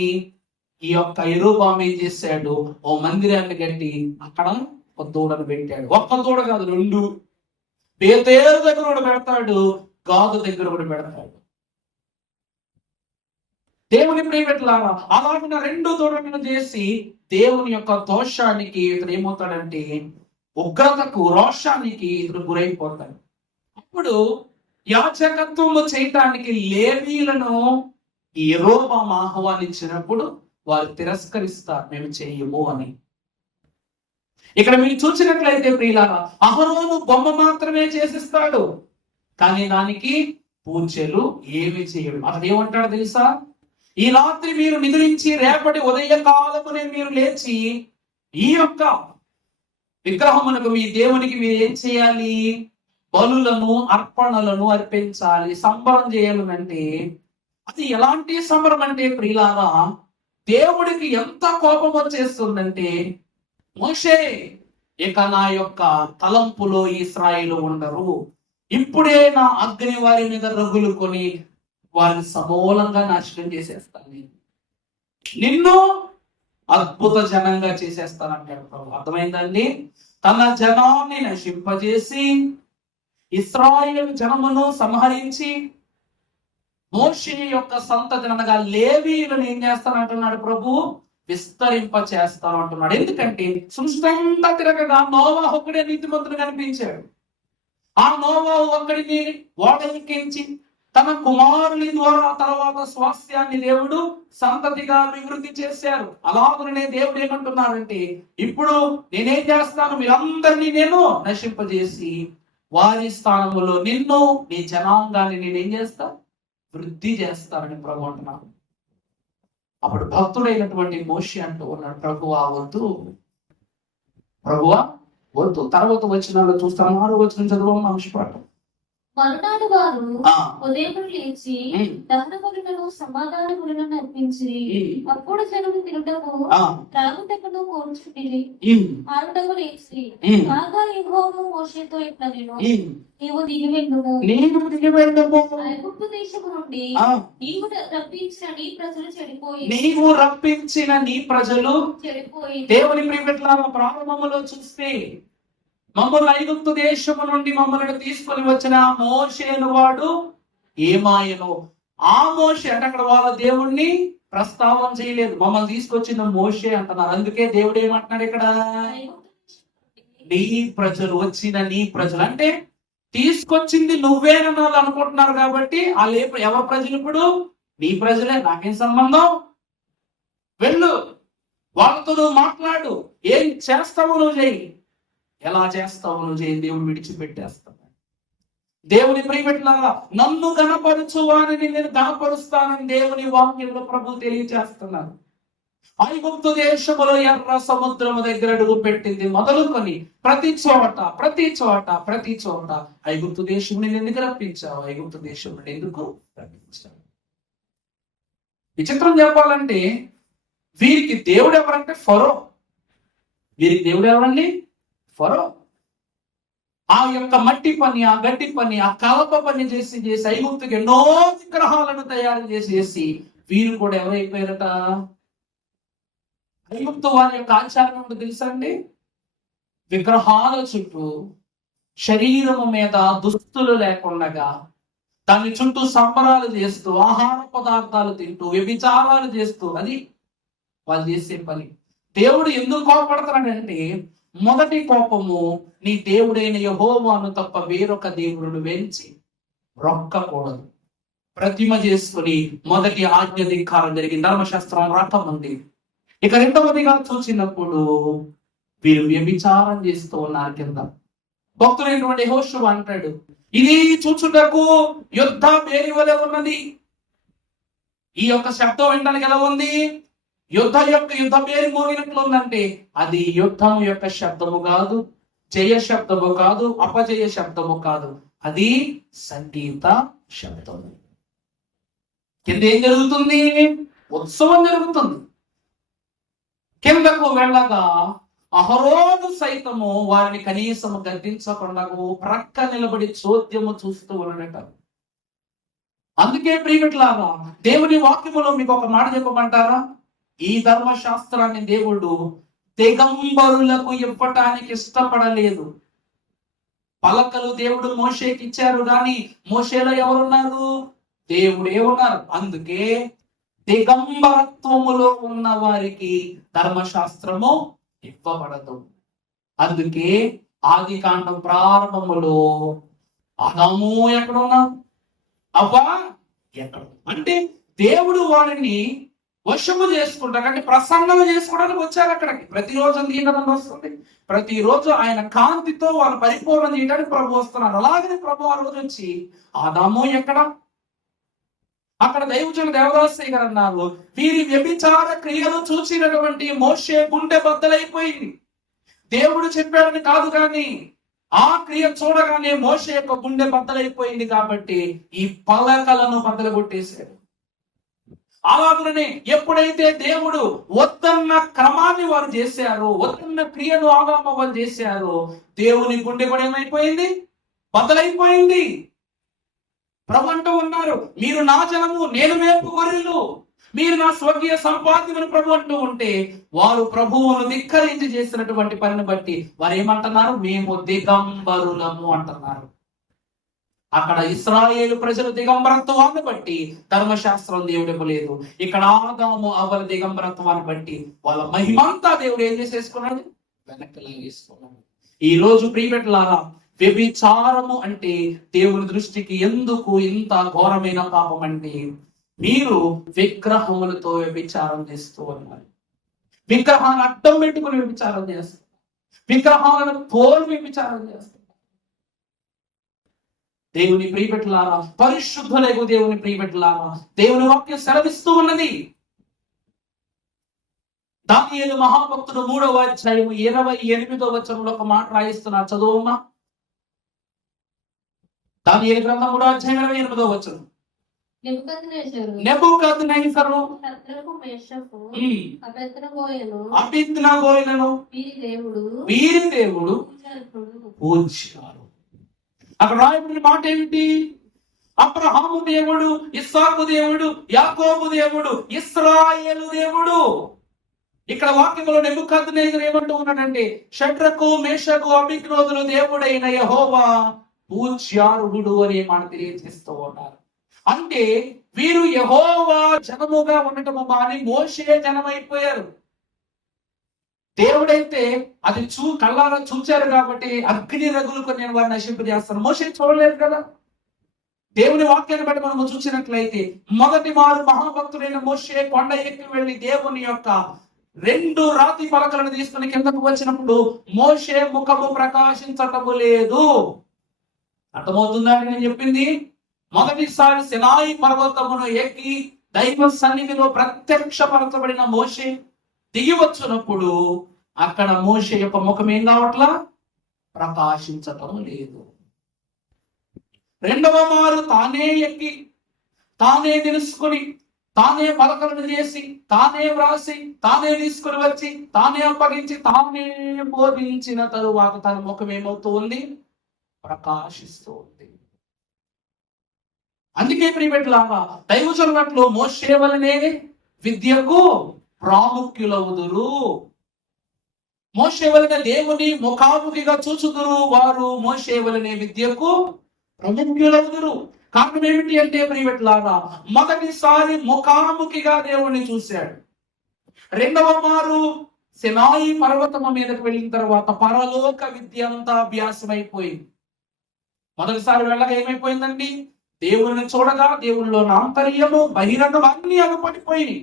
ఈ యొక్క యెరోబాము ఏం చేశాడు? ఓ మందిరాన్ని కట్టి అక్కడ ఒక దూడను పెట్టాడు. ఒక్క దూడ కాదు, 2. బేతేలు దగ్గర కూడా పెడతాడు, గాదు దగ్గర కూడా పెడతాడు. దేవుని ప్రియబిడ్డలారా, అలాగిన 2 దూడలను చేసి దేవుని యొక్క దోషానికి ఇతడు ఏమవుతాడంటే, ఉగ్రతకు, రోషానికి ఇతడు గురైపోతాడు. అప్పుడు యాజకత్వము చేయటానికి లేవీలను ఈ యెరోబాము ఆహ్వానించినప్పుడు వారు తిరస్కరిస్తారు, మేము చెయ్యము అని. ఇక్కడ మీరు చూసినట్లయితే ప్రియులారా, అహరోను బొమ్మ మాత్రమే చేసిస్తాడు, కానీ దానికి పూజలు ఏమి చేయడు. అతడు ఏమంటాడు తెలుసా? ఈ రాత్రి మీరు నిద్రించి రేపటి ఉదయకాలమునే మీరు లేచి ఈ యొక్క విగ్రహమునకు, మీ దేవునికి మీరు ఏం చేయాలి? బలులను, అర్పణలను అర్పించాలి, సంబరం చేయాలంటే అది ఎలాంటి సంబరం అంటే ప్రియులారా, దేవుడికి ఎంత కోపం వచ్చేస్తుందంటే, మోషే ఇక నా యొక్క తలంపులో ఇశ్రాయేలు ఉండరు, ఇప్పుడే నా అగ్ని వారి మీద రగులుకొని వారిని సమూలంగా నాశనం చేసేస్తాను, నిన్ను అద్భుత జనంగా చేసేస్తానంటాడు ప్రభు. అర్థమైందండి? తన జనాన్ని నశింపజేసి ఇశ్రాయేలు జనమును సంహరించి మోషే యొక్క సంతతి అనగా లేవీయులను ఏం చేస్తానంటున్నాడు ప్రభు? విస్తరింప చేస్తాను అంటున్నాడు. ఎందుకంటే సృష్టి అంతా తిరగగా నోవాహు ఒక్కడే నీతిమంతుడు కనిపించాడు. ఆ నోవాహు ఒక్కడిని ఓడ ఎక్కించి తన కుమారుని ద్వారా తర్వాత స్వాస్థ్యాన్ని దేవుడు సంతతిగా అభివృద్ధి చేశారు. అలాగనే దేవుడు ఏమంటున్నాడంటే, ఇప్పుడు నేనేం చేస్తాను, మీరందరినీ నేను నశింపజేసి వారి స్థానంలో నిన్ను, నీ జనాంగాన్ని నేనేం చేస్తా? వృద్ధి చేస్తానని ప్రభు అంటున్నాను. అప్పుడు భక్తుడైనటువంటి మోషే అంటూ ఉన్నాడు, ప్రభువా వద్దు, ప్రభువా వద్దు. తర్వాత వచనాల్లో చూస్తాం, 6వ వచనం చదువు అంశపాఠం. మరునాడు వారు ఉదయం లేచి దహన బలులను, సమాధాన బలులను అర్పించి అప్పుడు జనులు తిరుటకు త్రాగుటకును కూర్చుండిరి. 6వ లేచి కాగా యెహోవా మోషేతో ఇట్లా నీవు దిగి వెళ్ళుము, ఐగుప్తు దేశము నుండి నీవు రప్పించిన నీ ప్రజలు చెడిపోయి. దేవుని ప్రియమైన ప్రారంభంలో చూస్తే, మమ్మల్ని ఐగుప్తు దేశము నుండి మమ్మల్ని తీసుకొని వచ్చిన మోషేను వాడు ఏమాయను. ఆ మోషే అంటే అక్కడ వాళ్ళ దేవుణ్ణి ప్రస్తావన చేయలేదు, మమ్మల్ని తీసుకొచ్చిన మోషే అంటున్నారు. అందుకే దేవుడు ఏమంటున్నాడు ఇక్కడ? నీ ప్రజలు, వచ్చిన నీ ప్రజలు అంటే తీసుకొచ్చింది నువ్వేనని వాళ్ళు అనుకుంటున్నారు. కాబట్టి వాళ్ళు ఎవరి ప్రజలు? ఇప్పుడు నీ ప్రజలే, నాకేం సంబంధం, వెళ్ళు, వాళ్ళతో నువ్వు మాట్లాడు, ఏం చేస్తావు నువ్వు చేయి, ఎలా చేస్తావు నువ్వు చేయి, దేవుడు విడిచిపెట్టేస్తాడు. దేవుని ప్రియబిడ్డలారా, నన్ను గణపరచు వారిని నేను గణపరుస్తానని దేవుని వాక్యంలో ప్రభు తెలియజేస్తున్నారు. ఐగుప్తు దేశములో ఎర్ర సముద్రము దగ్గర అడుగు పెట్టింది మొదలుకొని ప్రతి చోట ఐగుప్తు దేశం నేను ఎందుకు రప్పించావు, ఐగుప్తు దేశం ఎందుకు రప్పించావు? విచిత్రం చెప్పాలంటే వీరికి దేవుడు ఎవరంటే ఫరో. వీరికి దేవుడు ఎవరండి? ఫరో. ఆ యొక్క మట్టి పని, ఆ గడ్డి పని, ఆ కలప పని చేసి ఐగుప్తుకి ఎన్నో విగ్రహాలను తయారు చేసి వీరు కూడా ఎవరైపోయారట? ఐగుప్తు వారి యొక్క ఆచారం ఏంటో తెలుసా అండి? విగ్రహాల చుట్టూ శరీరము మీద దుస్తులు లేకుండా దాని చుట్టూ సంబరాలు చేస్తూ, ఆహార పదార్థాలు తింటూ, వ్యభిచారాలు చేస్తూ, అది వాళ్ళు చేసే పని. దేవుడు ఎందుకు కోపడతాడంటే, మొదటి కోపము నీ దేవుడైన యెహోవాను తప్ప వేరొక దేవుడును వెంచి రొక్కకూడదు, ప్రతిమ చేసుకుని మొదటి ఆజ్ఞ ధిక్కారం జరిగింది, ధర్మశాస్త్రం రాకముంది. ఇక రెండవదిగా చూసినప్పుడు వీరు వ్యభిచారం చేస్తూ ఉన్నారు. కింద భక్తుడైనటువంటి యెహోషువ అంటాడు, ఇది చూచుటకు యుద్ధ బేరి వలె ఉన్నది. ఈ యొక్క శబ్దం వినడానికి ఎలా ఉంది? యుద్ధ బేరి మోగినట్లు ఉందంటే అది యుద్ధం యొక్క శబ్దము కాదు, జయ శబ్దము కాదు, అపజయ శబ్దము కాదు, అది సంగీత శబ్దము. కింద ఏం జరుగుతుంది? ఉత్సవం జరుగుతుంది. కిందకు వెళ్ళగా అహరోను సైతము వారిని కనీసం గద్దించకుండా ప్రక్క నిలబడి చోద్యము చూస్తూ ఉన్నట. అందుకే ప్రియమిట్లారా, దేవుని వాక్యములో మీకు ఒక మాట చెప్పమంటారా? ఈ ధర్మశాస్త్రాన్ని దేవుడు దిగంబరులకు ఇవ్వటానికి ఇష్టపడలేదు. పలకలు దేవుడు మోషేకి ఇచ్చారు, కానీ మోషేలో ఎవరున్నారు? దేవుడే ఉన్నారు. అందుకే దిగంబరత్వములో ఉన్న వారికి ధర్మశాస్త్రము ఇవ్వబడదు. అందుకే ఆది కాండం ప్రారంభములో ఆదాము ఎక్కడున్నా, అవ్వ ఎక్కడ, అంటే దేవుడు వారిని వశము చేసుకుంటారు అంటే ప్రసన్నం చేసుకోవడానికి వచ్చారు అక్కడికి. ప్రతిరోజు దీనని వస్తుంది, ప్రతిరోజు ఆయన కాంతితో వాళ్ళు పరిపూర్ణ చేయడానికి ప్రభు వస్తున్నారు. అలాగనే ప్రభు ఆ రోజు వచ్చి ఆదాము ఎక్కడ, అక్కడ దైవజనులు దేవదాసయ్య గారు అన్నారు, వీరి వ్యభిచార క్రియలు చూసినటువంటి మోషే గుండె బద్దలైపోయింది. దేవుడు చెప్పాడని కాదు కానీ ఆ క్రియ చూడగానే మోషే యొక్క గుండె బద్దలైపోయింది. కాబట్టి ఈ పలకలను బద్దలగొట్టేశాడు. అలాగనే ఎప్పుడైతే దేవుడు వద్దన్న క్రమాన్ని వారు చేశారో, వద్దన్న క్రియను ఆదాము వాళ్ళు చేశారో, దేవుని గుండె కూడా ఏమైపోయింది, బద్దలైపోయింది. ప్రభు అంటూ ఉన్నారు, మీరు నా జనము, నేను మేపు గొర్రెలు, మీరు నా స్వర్గీయ సంపాద్యమని ప్రభు అంటూ ఉంటే, వారు ప్రభువును ధిక్కరించి చేసినటువంటి పనిని బట్టి వారు ఏమంటున్నారు, మేము దిగంబరులము అంటున్నారు. అక్కడ ఇశ్రాయేలు ప్రజలు దిగంబరత్వాన్ని బట్టి ధర్మశాస్త్రం దేవుడు ఇవ్వలేదు. ఇక్కడ ఆదాము అవ్వల దిగంబరత్వాన్ని బట్టి వాళ్ళ మహిమంతా దేవుడు ఏం చేసేసుకున్నాడు, వెనక్కి లాగేసుకున్నాడు. ఈ రోజు ప్రియబిడ్డలారా, వ్యభిచారము అంటే దేవుని దృష్టికి ఎందుకు ఇంత ఘోరమైన పాపం అంటే, మీరు విగ్రహములతో వ్యభిచారం చేస్తూ ఉన్నారు. విగ్రహాన్ని అడ్డం పెట్టుకుని వ్యభిచారం చేస్తారు, విగ్రహాలను పోలి వ్యభిచారం చేస్తారు. దేవుని ప్రియబిడ్డలారా, పరిశుద్ధులైన దేవుని ప్రియబిడ్డలారా, దేవుని వాక్యం సెలవిస్తూ ఉన్నది. దానియేలు మహాభక్తుడు 3వ అధ్యాయము 28వ వచనంలో ఒక మాట రాయిస్తున్నారు, చదువమ్మా. దానియేలు గ్రంథం 3వ అధ్యాయం 28వ వచనం. నెబుకద్నెజరు అబేద్నెగోను వీరి దేవుడు పూజ్యారు. అక్కడ రాయబడిన మాట ఏమిటి, అబ్రహాము దేవుడు, ఇస్సాకు దేవుడు, యాకోబు దేవుడు, ఇశ్రాయేలు దేవుడు. ఇక్కడ వాక్యంలో నెబుకద్నెజరు ఏమంటూ ఉన్నాడంటే, షడ్రకు మేషకు అబేద్నెగోల దేవుడైన యెహోవా పూజ్యార్హుడు అని మాట తెలియజేస్తూ ఉన్నారు. అంటే వీరు యెహోవా జనముగా ఉండటము మాని మోషే జనమైపోయారు. దేవుడైతే అది కళ్ళారా చూచారు కాబట్టి అగ్ని రగులుకు నేను వారిని నశింపజేస్తాను. మోషే చూడలేదు కదా. దేవుని వాక్యాన్ని బట్టి మనం చూసినట్లయితే మొదటి వారు మహాభక్తుడైన మోషే కొండ ఎక్కి వెళ్లి దేవుని యొక్క 2 రాతి పలకలను తీసుకుని కిందకు వచ్చినప్పుడు మోషే ముఖము ప్రకాశించటము లేదు. అర్థమవుతుందంటే నేను చెప్పింది? మొదటిసారి సినాయి పర్వతమును ఎక్కి దైవ సన్నిధిలో ప్రత్యక్షపరచబడిన మోషే దిగి వచ్చినప్పుడు అక్కడ మోషే యొక్క ముఖం ఏం కావట్లా, ప్రకాశించటం లేదు. 2వ మారు తానే ఎక్కి, తానే తెలుసుకుని, తానే పలకలను చేసి, తానే వ్రాసి, తానే తీసుకుని వచ్చి, తానే అప్పగించి, తానే బోధించిన తరువాత తన ముఖం ఏమవుతూ ఉంది, ప్రకాశిస్తూ ఉంది. అందుకే ప్రియబిడ్డలారా, దైవజనులట్లో మోషే వలనే విద్యకు ప్రాముఖ్యులవుదురు. మోషే వలనే దేవుని ముఖాముఖిగా చూచుదురు వారు, మోషే వలనే విద్యకు ప్రాముఖ్యులవుదురు. కారణం ఏమిటి అంటే ప్రియబిడ్డలారా, మొదటిసారి ముఖాముఖిగా దేవుణ్ణి చూశాడు. 2వ మారు సినాయి పర్వతము మీదకి వెళ్ళిన తర్వాత పరలోక విద్య అంతా అభ్యాసం అయిపోయింది. మొదటిసారి వెళ్ళగా ఏమైపోయిందండి, దేవుని చూడగా దేవునిలో ఆంతర్యము బహిరంగం అన్ని అగుపడిపోయి,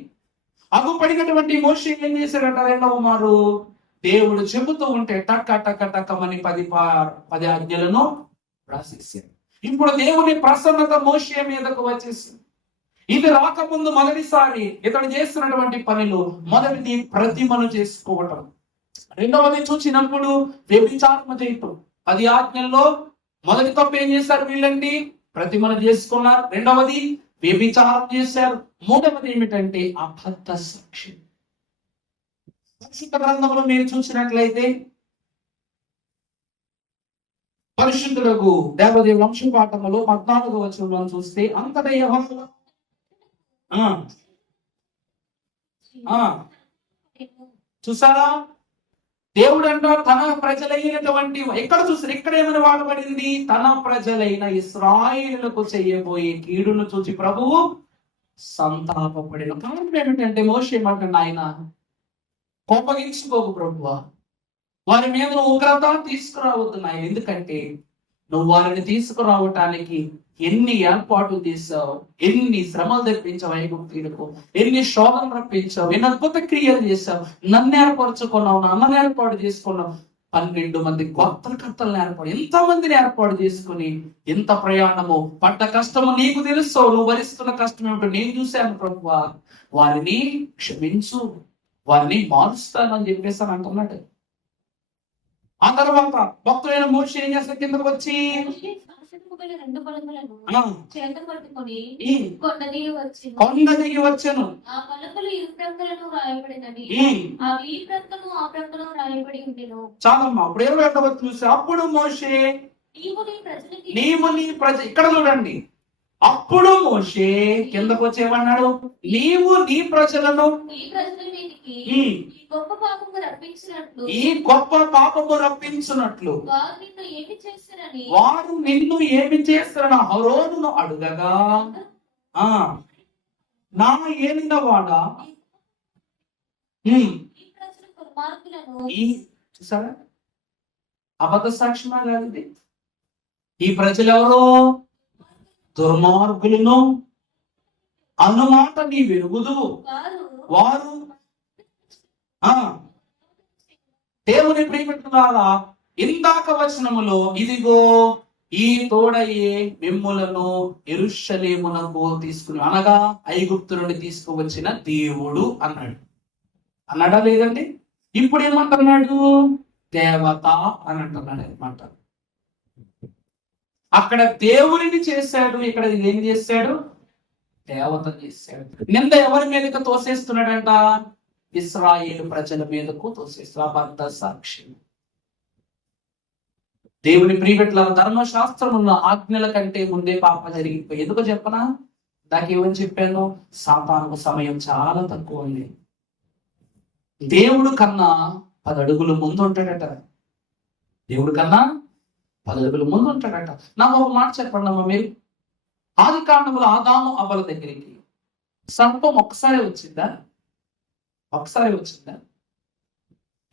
అగుపడినటువంటి మోషే ఏం చేశాడట, 2వ మారు దేవుడు చెబుతూ ఉంటే టక్క టక్క టక్కమని 10 ఆజ్ఞలను రాసేసాడు. ఇప్పుడు దేవుని ప్రసన్నత మోషే మీదకు వచ్చేసింది. ఇది రాకముందు మొదటిసారి ఇతడు చేస్తున్నటువంటి పనులు, మొదటిది ప్రతిమను చేసుకోవటం, 2వది చూసినప్పుడు వ్యభిచారము చేయటం. 10 ఆజ్ఞల్లో మొదటి తప్పు ఏం చేశారు వీళ్ళండి, ప్రతిమను చేసుకున్నారు. 2వది వ్యభిచారం చేశారు. 3వది ఏమిటంటే అబద్ధ సాక్షి. పరిశుద్ధ గ్రంథంలో మీరు చూసినట్లయితే పరిశుద్ధులకు దేవదేవుల వంశపాఠములో 14వ వచనంలో చూస్తే, అంతటా యెహోవా చూసారా, దేవుడు అంట తన ప్రజలైనటువంటి, ఎక్కడ చూసారు, ఇక్కడ ఏమని వాడబడింది, తన ప్రజలైన ఇశ్రాయేలులకు చేయబోయే కీడును చూసి ప్రభువు సంతాపపడిన. కారణం ఏమిటంటే మోషే ఏమంటున్నా, ఆయన కోపగించుకోకు ప్రభువా, వారి మీద ఉగ్రత తీసుకురావద్దు నాయన, ఎందుకంటే నువ్వు వారిని తీసుకురావటానికి ఎన్ని ఏర్పాట్లు చేశావు, ఎన్ని శ్రమలు తెప్పించావు ఐగుప్తీయులకు, ఎన్ని శోధనలు రప్పించావు, ఎన్ని అద్భుత క్రియలు చేశావు, నన్ను ఏర్పరచుకున్నావు, నన్ను ఏర్పాటు చేసుకున్నావు. 12 మంది గోత్రకర్తలను ఎంతమందిని ఏర్పాటు చేసుకుని ఎంత ప్రయాణము పడ్డ కష్టము నీకు తెలుసు, నువ్వు భరిస్తున్న కష్టం ఏమిటో నేను చూశాను ప్రభువా, వారిని క్షమించు, వారిని మారుస్తానని చెప్పేసి అని అంటున్నాడు. ఆ తర్వాత భక్తులైన మోషే ఏం చేస్తాడు, కిందకు వచ్చి రెండు పలకలను చేత పట్టుకొని కొండ దిగి వచ్చాను. ఆ పలకలు ఈ ప్రక్కలను రాయబడినవి, అవి ఈ ప్రక్కను ఆ ప్రక్కను రాయబడి ఉండెను. చాలమ్మా, అప్పుడు ఏం వెళ్ళవచ్చు చూసి, అప్పుడు మోషే నీవు నీ ప్రజ, ఇక్కడ చూడండి, అప్పుడు మోషే కిందకు వచ్చేమన్నాడు, నీవు నీ ప్రజలను ఈ ప్రజల మీదకి ఈ గొప్ప పాపము రప్పించినట్లు వారు నిన్ను ఏమి చేస్తారని అహరోనును అడుగగా, నా ఏలిన వాడా ఈ ప్రజల దుర్మార్గులను చూసారా, అబద్ధ సాక్ష్యమా కాదు, ఈ ప్రజలెవరో దుర్మార్గులను అన్నమాట నీ వెరుగుదు. వారు దేవుని ప్రియమిత్రులారా, ఇందాక వచనములో ఇదిగో ఈ తోడయే మిమ్ములను యెరూషలేమునకు తీసుకుని, అనగా ఐగుప్తు నుండి తీసుకువచ్చిన దేవుడు అన్నాడా లేదండి? ఇప్పుడు ఏమంటున్నాడు, దేవత అని అంటున్నాడు అనమాట. అక్కడ దేవుడిని చేశాడు, ఇక్కడ ఏం చేశాడు, దేవత చేశాడు. నింద ఎవరి మీదకి తోసేస్తున్నాడంట, ఇశ్రాయేలు ప్రజల మీదకు తోసేస్తున్నాడు. అబద్ధ సాక్షి. దేవుని ప్రియబిడ్డల ధర్మశాస్త్రమున్న ఆజ్ఞల కంటే ముందే పాపం జరిగిపోయి, ఎందుకు చెప్పనా, నాకేమని చెప్పాను, సాతానుకు సమయం చాలా తక్కువ ఉంది. దేవుడు కన్నా 10 అడుగులు ముందు ఉంటాడట. దేవుడు కన్నా 10 అడుగులు ముందు ఉంటాడట. నాకు ఒక మాట చెప్పండి అమ్మా, మీరు ఆది కాండములో ఆదాము అవ్వల దగ్గరికి సర్పం ఒకసారి వచ్చిందా?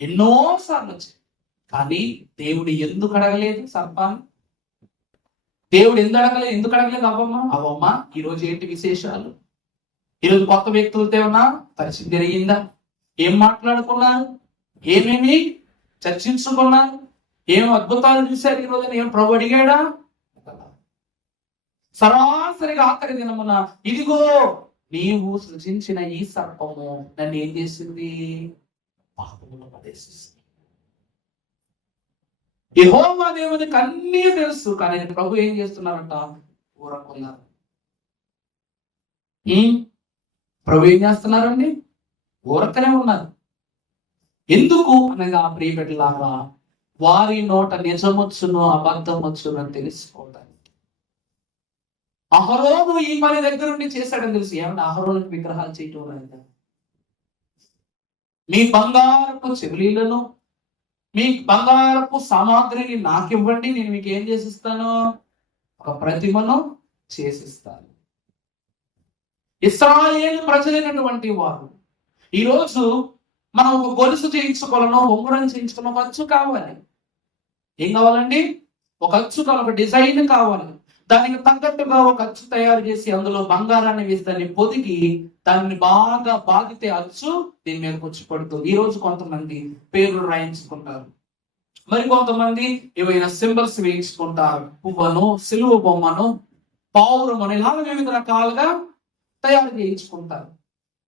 ఎన్నోసార్లు వచ్చింది. కానీ దేవుడు ఎందుకు అడగలేదు సర్పాన్ని? దేవుడు ఎందుకు అడగలేదు అవ్వమ్మ ఈరోజు ఏంటి విశేషాలు? ఈరోజు కొత్త వ్యక్తులతో ఏమన్నా పరిస్థితి జరిగిందా? ఏం మాట్లాడుకున్నారు? ఏమేమి చర్చించుకున్నారు? ఏం అద్భుతాలు చూశారు ఈరోజు? ఏం ప్రభు అడిగాడా? సరాసరిగా ఆఖరి దినమున ఇదిగో నీవు సృజించిన ఈ సర్పము నన్ను ఏం చేసింది, పాపములో పడేసింది. యెహోవా దేవునికి అన్నీ తెలుసు, కానీ ప్రభు ఏం చేస్తున్నారంట, ఊరకున్నారు. ప్రభు ఏం చేస్తున్నారండి, ఊరకనే ఉన్నారు. ఎందుకు అనగా ప్రియబిడ్డలారా, వారి నోట నిజమొచ్చును అబద్ధం వచ్చును అని తెలుసుకోవడానికి. అహరోను ఈ పని దగ్గర నుండి చేశాడని తెలుసు. ఏమన్నా అహరోనుకి విగ్రహాలు చేయటం లేదా? మీ బంగారపు చెవులీలను, మీ బంగారపు సామాగ్రిని నాకివ్వండి, నేను మీకు ఏం చేసిస్తాను, ఒక ప్రతిమను చేసిస్తాను. ఇశ్రాయేలు ప్రజలైనటువంటి వారు ఈరోజు మనం ఒక గొలుసు చేయించుకోవాలనో, ఉంగరం చేయించుకున్న ఒక అచ్చు కావాలి. ఏం కావాలండి, ఒక అచ్చు కావాలి, ఒక డిజైన్ కావాలి. దానికి తగ్గట్టుగా ఒక అచ్చు తయారు చేసి అందులో బంగారాన్ని వేసి దాన్ని పొదిగి దాన్ని బాగా బాగితే అచ్చు దీని మీదకి వచ్చి పడుతుంది. ఈ రోజు కొంతమంది పేర్లు రాయించుకుంటారు, మరి కొంతమంది ఏవైనా సింబల్స్ వేయించుకుంటారు. పువ్వను, సిలువ బొమ్మను, పావురమను, ఇలా వివిధ రకాలుగా తయారు చేయించుకుంటారు.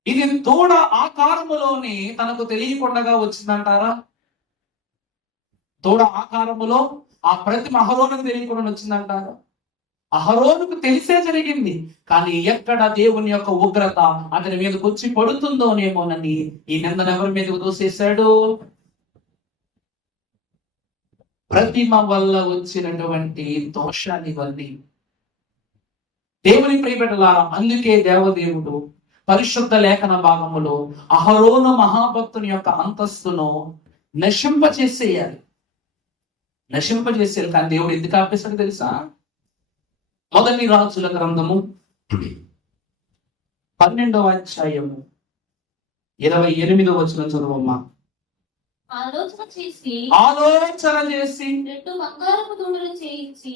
ఇది దూడ ఆకారములోనే తనకు తెలియకుండా వచ్చిందంటారా? దూడ ఆకారములో ఆ ప్రతిమ అహరోనుకు తెలియకుండా వచ్చిందంటారా? అహరోనుకు తెలిసే జరిగింది, కానీ ఎక్కడ దేవుని యొక్క ఉగ్రత అతని మీదకి వచ్చి పడుతుందోనేమోనని ఈ నిందను ఎవరి మీదకు దోసేశాడు, ప్రతిమ వల్ల వచ్చినటువంటి దోషాన్ని వల్లి. దేవుని ప్రియబిడ్డలారా, అందుకే దేవదేవుడు పరిశుద్ధ లేఖన భాగములో అహరోను మహాభక్తుని యొక్క అంతస్తును నశింపచేసేయాలి. కానీ దేవుడు ఎందుకు ఆపేశాడు తెలుసా? మొదటి రాజుల గ్రంథము 12వ అధ్యాయము 28వ వచనం చదువమ్మా. ఆలోచన చేసి ఆలోచన చేసి 2 బంగారపు దూడలు చేయించి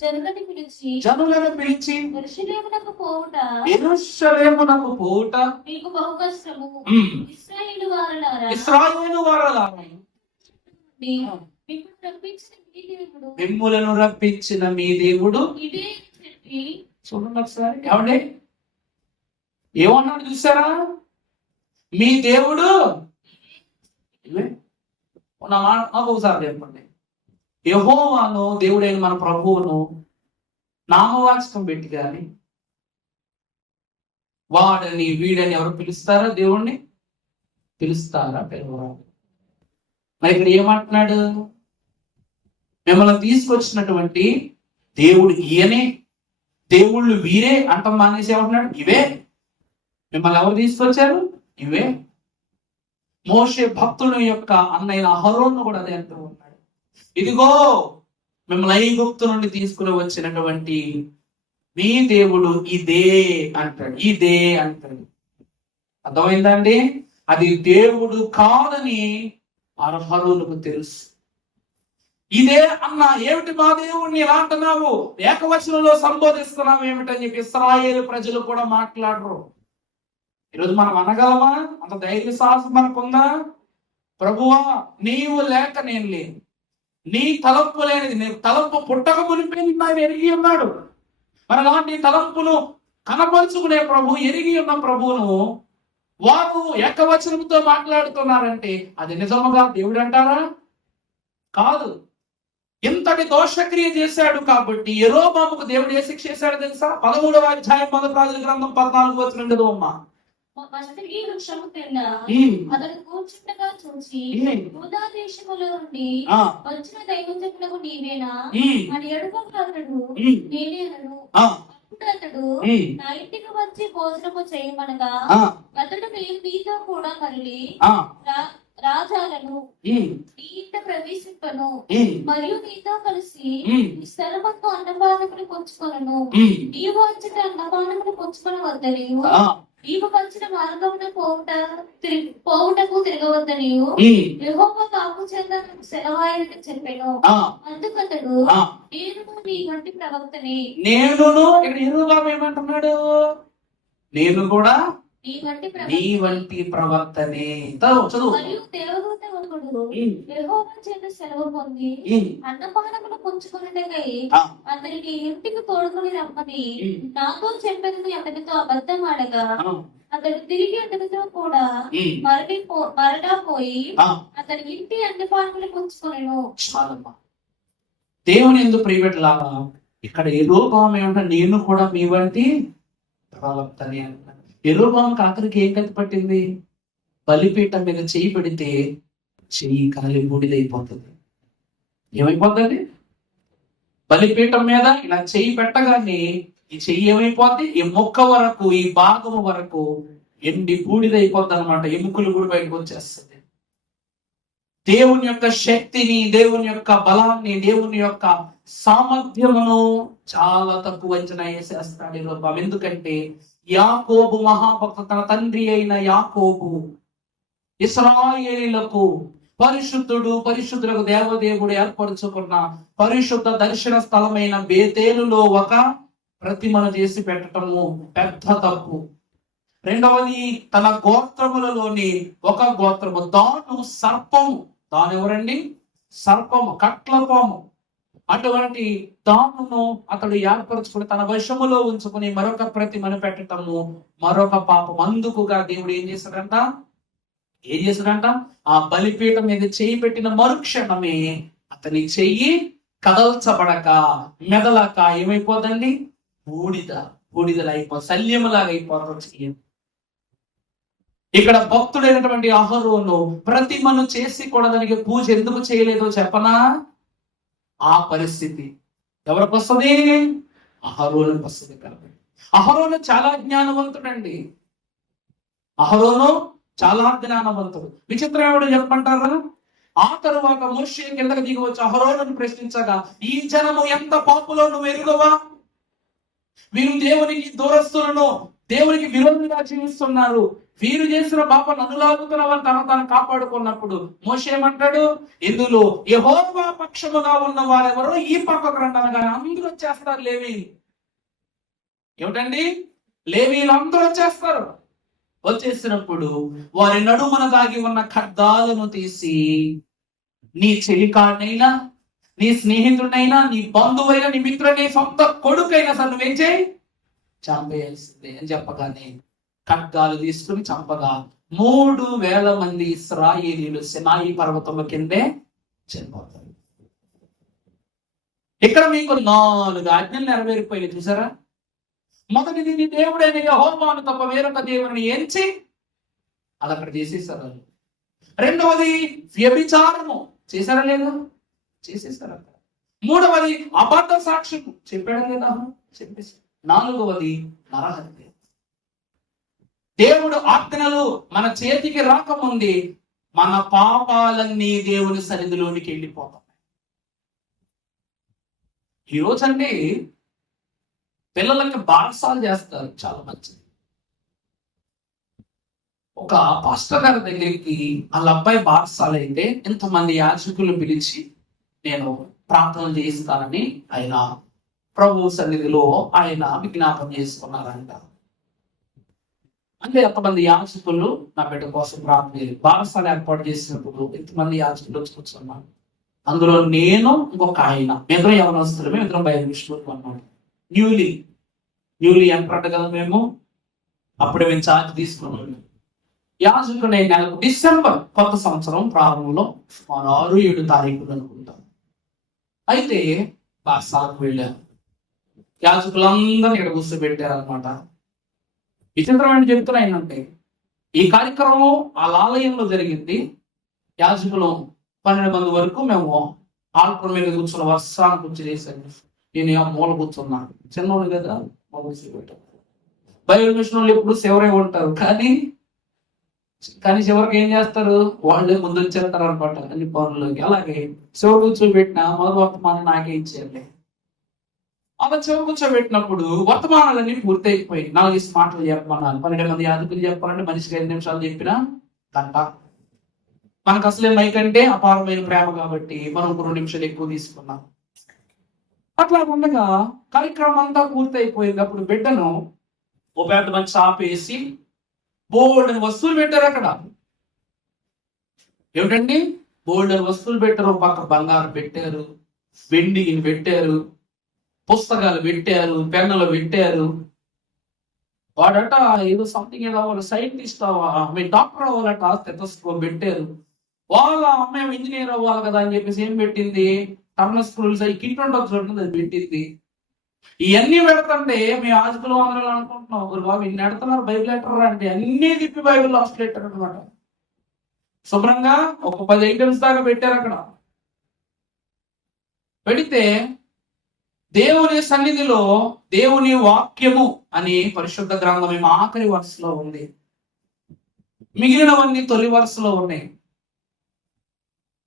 జనులను పిలిచి యెరూషలేమునకు పోవుట యెరూషలేమునకు పోవుట మీకు బహు కష్టము. ఉమ్. ఇశ్రాయేలు వారలారా, ఇశ్రాయేలు వారలారా, మిమ్మల్ని రప్పించిన మీ దేవుడు మిమ్ములను రప్పించిన మీ దేవుడు ఇదే అని చెప్పి చూడండి ఒకసారి. ఏమండి ఏమన్నాడు చూసారా? మీ దేవుడు ఇవే. నా మాట నాకు ఒకసారి చెప్పండి. యెహోవాను దేవుడైన మన ప్రభువును నామవాచకం పెట్టి కానీ వాడని వీడని ఎవరు పిలుస్తారా? దేవుణ్ణి పిలుస్తారా? పిలవరా? మరి ఇక్కడ ఏమంటున్నాడు? మిమ్మల్ని తీసుకొచ్చినటువంటి దేవుడు ఈయనే, దేవుళ్ళు వీరే అంటాం మానేసి ఏమంటున్నాడు? ఇవే. మిమ్మల్ని ఎవరు తీసుకొచ్చారు? ఇవే. మోషే భక్తుడు యొక్క అన్నైన అహరోను కూడా అదే అంటూ ఉన్నాడు. ఇదిగో మిమ్మల్ని ఐగుప్తు నుండి తీసుకుని వచ్చినటువంటి మీ దేవుడు ఇదే అంటాడు. ఇదే అంటాడు. అర్థమైందండి? అది దేవుడు కాదని అహరోనుకు తెలుసు. ఇదే అన్న ఏమిటి మా దేవుడిని ఎలా అంటున్నావు, ఏకవచనంలో సంబోధిస్తున్నావు ఏమిటని చెప్పి ఇశ్రాయేలు ప్రజలు కూడా మాట్లాడరు. ఈరోజు మనం అనగలమా? అంత ధైర్య సాహసం మనకుందా? ప్రభువా నీవు లేక నేను లేను, నీ తలంపు లేనిది, నీ తలంపు పుట్టక మునిపే నిన్ను ఆయన ఎరిగి ఉన్నాడు. మరి అలాంటి తలంపును కనపరుచుకునే ప్రభు, ఎరిగి ఉన్న ప్రభువును వారు ఏకవచనంతో మాట్లాడుతున్నారంటే అది నిజముగా దేవుడు అంటారా? కాదు. ఇంతటి దోషక్రియ చేశాడు కాబట్టి యెరోబాముకు దేవుడు ఏ శిక్ష చేశాడు తెలుసా? 13వ అధ్యాయం 1 రాజుల గ్రంథం 14 వచనం అమ్మా. మస్తకి వృక్షము క్రింద అతడు కూర్చుండగా చూసి యూదా దేశములో నుండి వచ్చిన దైవజనులకు నీవేనా అని అడుగగా అతడు నేనేనను. అప్పుడు అతడు నా ఇంటికి వచ్చి భోజనము చేయమనగా అతడు నేను మీతో కూడా మళ్ళీ రాజాలను నీ ఇంట ప్రవేశింపను మరియు నీతో కలిసి ఈ స్థలమంతా అన్నపానములు పుచ్చుకొనను. నీవు వచ్చి అన్నపానములు పుచ్చుకొనవద్దని, నీవు వచ్చిన మార్గమున పోవుటకు తిరగవద్దని యెహోవా నాకు చేత సెలవాయని చెప్పాను. అందుకతడు నేను నీ వంటి ప్రవక్తని. నేనును ఇక్కడ యెహోవా ఏమంటున్నాడు? నేను కూడా నీ వంటి ప్రవక్తనే. మరియు దేవదూత ఒకడు యెహోవా చేత సెలవు పొంది అన్నపానములు పుచ్చుకొనుటకై అతనికి ఇంటికి తోడుకొని రమ్మని నాతో చెప్పేది అతనితో అబద్ధం ఆడగా అతడు తిరిగి అతనితో కూడా మరలా పోయి అతని ఇంటి అన్నపానములు పుచ్చుకొనెను. దేవుని ఎందుకు ప్రియబెట్టలాగా ఇక్కడ యెరోబాము ఏమంటాడు? నేను కూడా మీ వంటి ప్రవక్తనే అంటాడు. యెరోబాముకి ఆఖరికి ఏం కత్తి పట్టింది? బలిపీఠం మీద చెయ్యి పెడితే చెయ్యి కాలి బూడిదైపోతుంది. ఏమైపోతుంది? బలిపీఠం మీద ఇలా చెయ్యి పెట్టగానే ఈ చెయ్యి ఏమైపోద్ది? ఈ మొక్క వరకు, ఈ భాగము వరకు ఎండి బూడిదైపోద్ది అనమాట. ఎముకలు కూడా బయటకు వచ్చేస్తుంది. దేవుని యొక్క శక్తిని, దేవుని యొక్క బలాన్ని, దేవుని యొక్క సామర్థ్యమును చాలా తక్కువ అంచనా వేసేస్తాడు యెరోబాము. ఎందుకంటే యాకోబు మహాభక్త, తన తండ్రి అయిన యాకోబు ఇశ్రాయేలీయులకు పరిశుద్ధులకు దేవదేవుడు ఏర్పరచుకున్న పరిశుద్ధ దర్శన స్థలమైన బేతేలులో ఒక ప్రతిమను చేసి పెట్టటము పెద్ద తప్పు. రెండవది, తన గోత్రములలోని ఒక గోత్రము దాను సర్పము. దాని ఎవరండి? సర్పము, కట్లపాము. అటువంటి దానును అతడు ఏర్పరచుకుని తన వశములో ఉంచుకుని మరొక ప్రతిమను పెట్టటము మరొక పాపం. అందుకుగా దేవుడు ఏం చేశాడంట? ఆ బలిపీఠం మీద చెయ్యి పెట్టిన మరుక్షణమే అతని చెయ్యి కదల్చబడక మెదలక ఏమైపోదండి? బూడిదలు శల్యములాగా అయిపోతాం చెయ్యి. ఇక్కడ భక్తుడైనటువంటి అహరోను ప్రతిమను చేసి కూడా దానికి పూజ ఎందుకు చేయలేదో చెప్పనా? ఆ పరిస్థితి ఎవరికి వస్తుంది? అహరోనుకి వస్తుంది. కాబట్టి అహరోను చాలా జ్ఞానవంతుడండి. అహరోను చాలా జ్ఞానవంతుడు. విచిత్రం ఎవడు చెప్పంటారా? ఆ తరువాత మోషే కిందకి దిగి వచ్చి అహరోనును ప్రశ్నించగా, ఈ జనము ఎంత పాపులో నువ్వు ఎరుగవా? వీరు దేవునికి దూరస్తులను, దేవునికి విరోధంగా జీవిస్తున్నారు. వీరు చేసిన పాప నన్నులాగుతున్న వారు తను కాపాడుకున్నప్పుడు మోషే ఏమంటాడు, ఇందులో యెహోవా పక్షముగా ఉన్న వారెవరో ఈ పక్కకు రండి అనగానే అందరూ వచ్చేస్తారు. లేవీలు ఏమిటండి, లేవీలు అందరూ వచ్చేస్తారు. వచ్చేసినప్పుడు వారి నడుమన దాగి ఉన్న ఖడ్గాలను తీసి, నీ చెలికాడినైనా, నీ స్నేహితుడైనా, నీ బంధువైనా, నీ మిత్రుడైనా, నీ సొంత కొడుకైనా సరే నువ్వేం చేయి, చంపేయాల్సిందే అని చెప్పగానే ఖడ్గాలు తీసుకుని చంపగా 3,000 మంది ఇశ్రాయేలీయులు సినాయి పర్వతం కిందే చనిపోతారు. ఇక్కడ మీకు 4 ఆజ్ఞలు నెరవేరిపోయి చూసారా. మొదటిది, నీ దేవుడైన యెహోవాను తప్ప వేరొక దేవుని ఎంచి అది అక్కడ చేసేసారు. రెండవది, వ్యభిచారము చేశారా లేదా, చేసేసారు అక్కడ. మూడవది, అబద్ధ సాక్ష్యము చెప్పాడా లేదా, చెప్పేసి. నాలుగవది, నరహత్య. దేవుడు ఆజ్ఞలు మన చేతికి రాకముందే మన పాపాలన్నీ దేవుని సన్నిధిలోనికి వెళ్ళిపోతాయి. ఈరోజండి పిల్లలకి బారసాలు చేస్తారు, చాలా మంచిది. ఒక పాస్టర్ గారి దగ్గరికి వాళ్ళ అబ్బాయి బారసాలు అయితే ఇంతమంది యాజకులు పిలిచి నేను ప్రార్థన చేయిస్తానని ఆయన ప్రభు సన్నిధిలో ఆయన విజ్ఞాపన చేసుకున్నారంట. అంటే ఎంతమంది యాజకులు నా బిడ్డ కోసం ప్రార్థన బారసాల ఏర్పాటు చేసినప్పుడు ఎంతమంది యాజకులు కూర్చున్నాను. అందులో నేను ఇంకొక ఆయన, మిగతా యవనస్తులు, మేము ఇద్దరం బయట విషయంలో అన్నాడు. న్యూలీ ఎంపరట కదా మేము, అప్పుడే మేము ఛార్జ్ తీసుకున్నాం. యాజకుడు నెలకు డిసెంబర్ కొత్త సంవత్సరం ప్రారంభంలో 6-7 తారీఖులు అనుకుంటాం. అయితే బారసాలకు వెళ్ళాను. యాజకులందరినీ ఇక్కడ కూర్చోబెట్టారు అనమాట. విచిత్రమైన చెప్తున్నా ఏంటంటే, ఈ కార్యక్రమం ఆ ఆలయంలో జరిగింది. యాజకులు 12 మంది వరకు మేము ఆల్టర్ మీద కూర్చున్న వర్షాన్ని కూర్చో చేశాను. నేను మూల కూర్చున్నాను, చిన్నోడు కదా, పెట్టాను. బైబిల్ మిషన్ వాళ్ళు ఎప్పుడు చివరే ఉంటారు, కానీ చివరికి ఏం చేస్తారు, వాళ్ళే ముందు వచ్చేస్తారు అనమాట అన్ని పనులకి. అలాగే చివరి కూర్చోబెట్టిన మొదటి వర్తమానం నాకే ఇచ్చేయండి. అలా చివరి కూర్చోబెట్టినప్పుడు వర్తమానాలన్నీ పూర్తయిపోయి 4 మాటలు చెప్పమన్నాను. 12 మంది యాజకులు చెప్పాలంటే మనిషికి 5 నిమిషాలు చెప్పినా గంట. మనకు అసలే మైక్ అంటే అపారమైన ప్రేమ కాబట్టి మనం 2 నిమిషాలు ఎక్కువ తీసుకున్నాం. అట్లా ఉండగా కార్యక్రమం అంతా పూర్తయిపోయింది. అప్పుడు బిడ్డను ఓ పెద్ద మంచి ఆపేసి బోల్డెన్ వస్తువులు పెట్టారు అక్కడ. ఏమిటండి, బోల్డెన్ వస్తువులు పెట్టారు. పక్క బంగారం పెట్టారు, వెండిని పెట్టారు, పుస్తకాలు పెట్టారు, పెన్నులు పెట్టారు. వాడట ఏదో సంథింగ్ ఏదో అవ్వాలి, సైంటిస్ట్ అవ్వాలి, డాక్టర్ అవ్వాలట, స్టెథోస్కోప్ పెట్టారు. వాళ్ళ అమ్మాయి ఇంజనీర్ అవ్వాలి కదా అని చెప్పేసి ఏం పెట్టింది, టర్నస్క్రూల్స్ అవి కిట్ ఉండొచ్చు చూడండి, అది పెట్టింది. ఇవన్నీ పెడతంటే మేము యాజకులు అందరూ అనుకుంటున్నాం, ఒక బాబు ఇన్ని పెడుతున్నారు బైబిల్ లెటర్ అంటే అన్ని తిప్పి బైబిల్ లాస్ట్ లెటర్ అనమాట. శుభ్రంగా ఒక 10 ఐటమ్స్ దాకా పెట్టారు అక్కడ. పెడితే దేవుని సన్నిధిలో దేవుని వాక్యము అని పరిశుద్ధ గ్రంథం ఏమో ఆఖరి వరుసలో ఉంది, మిగిలినవన్నీ తొలి వరుసలో ఉన్నాయి.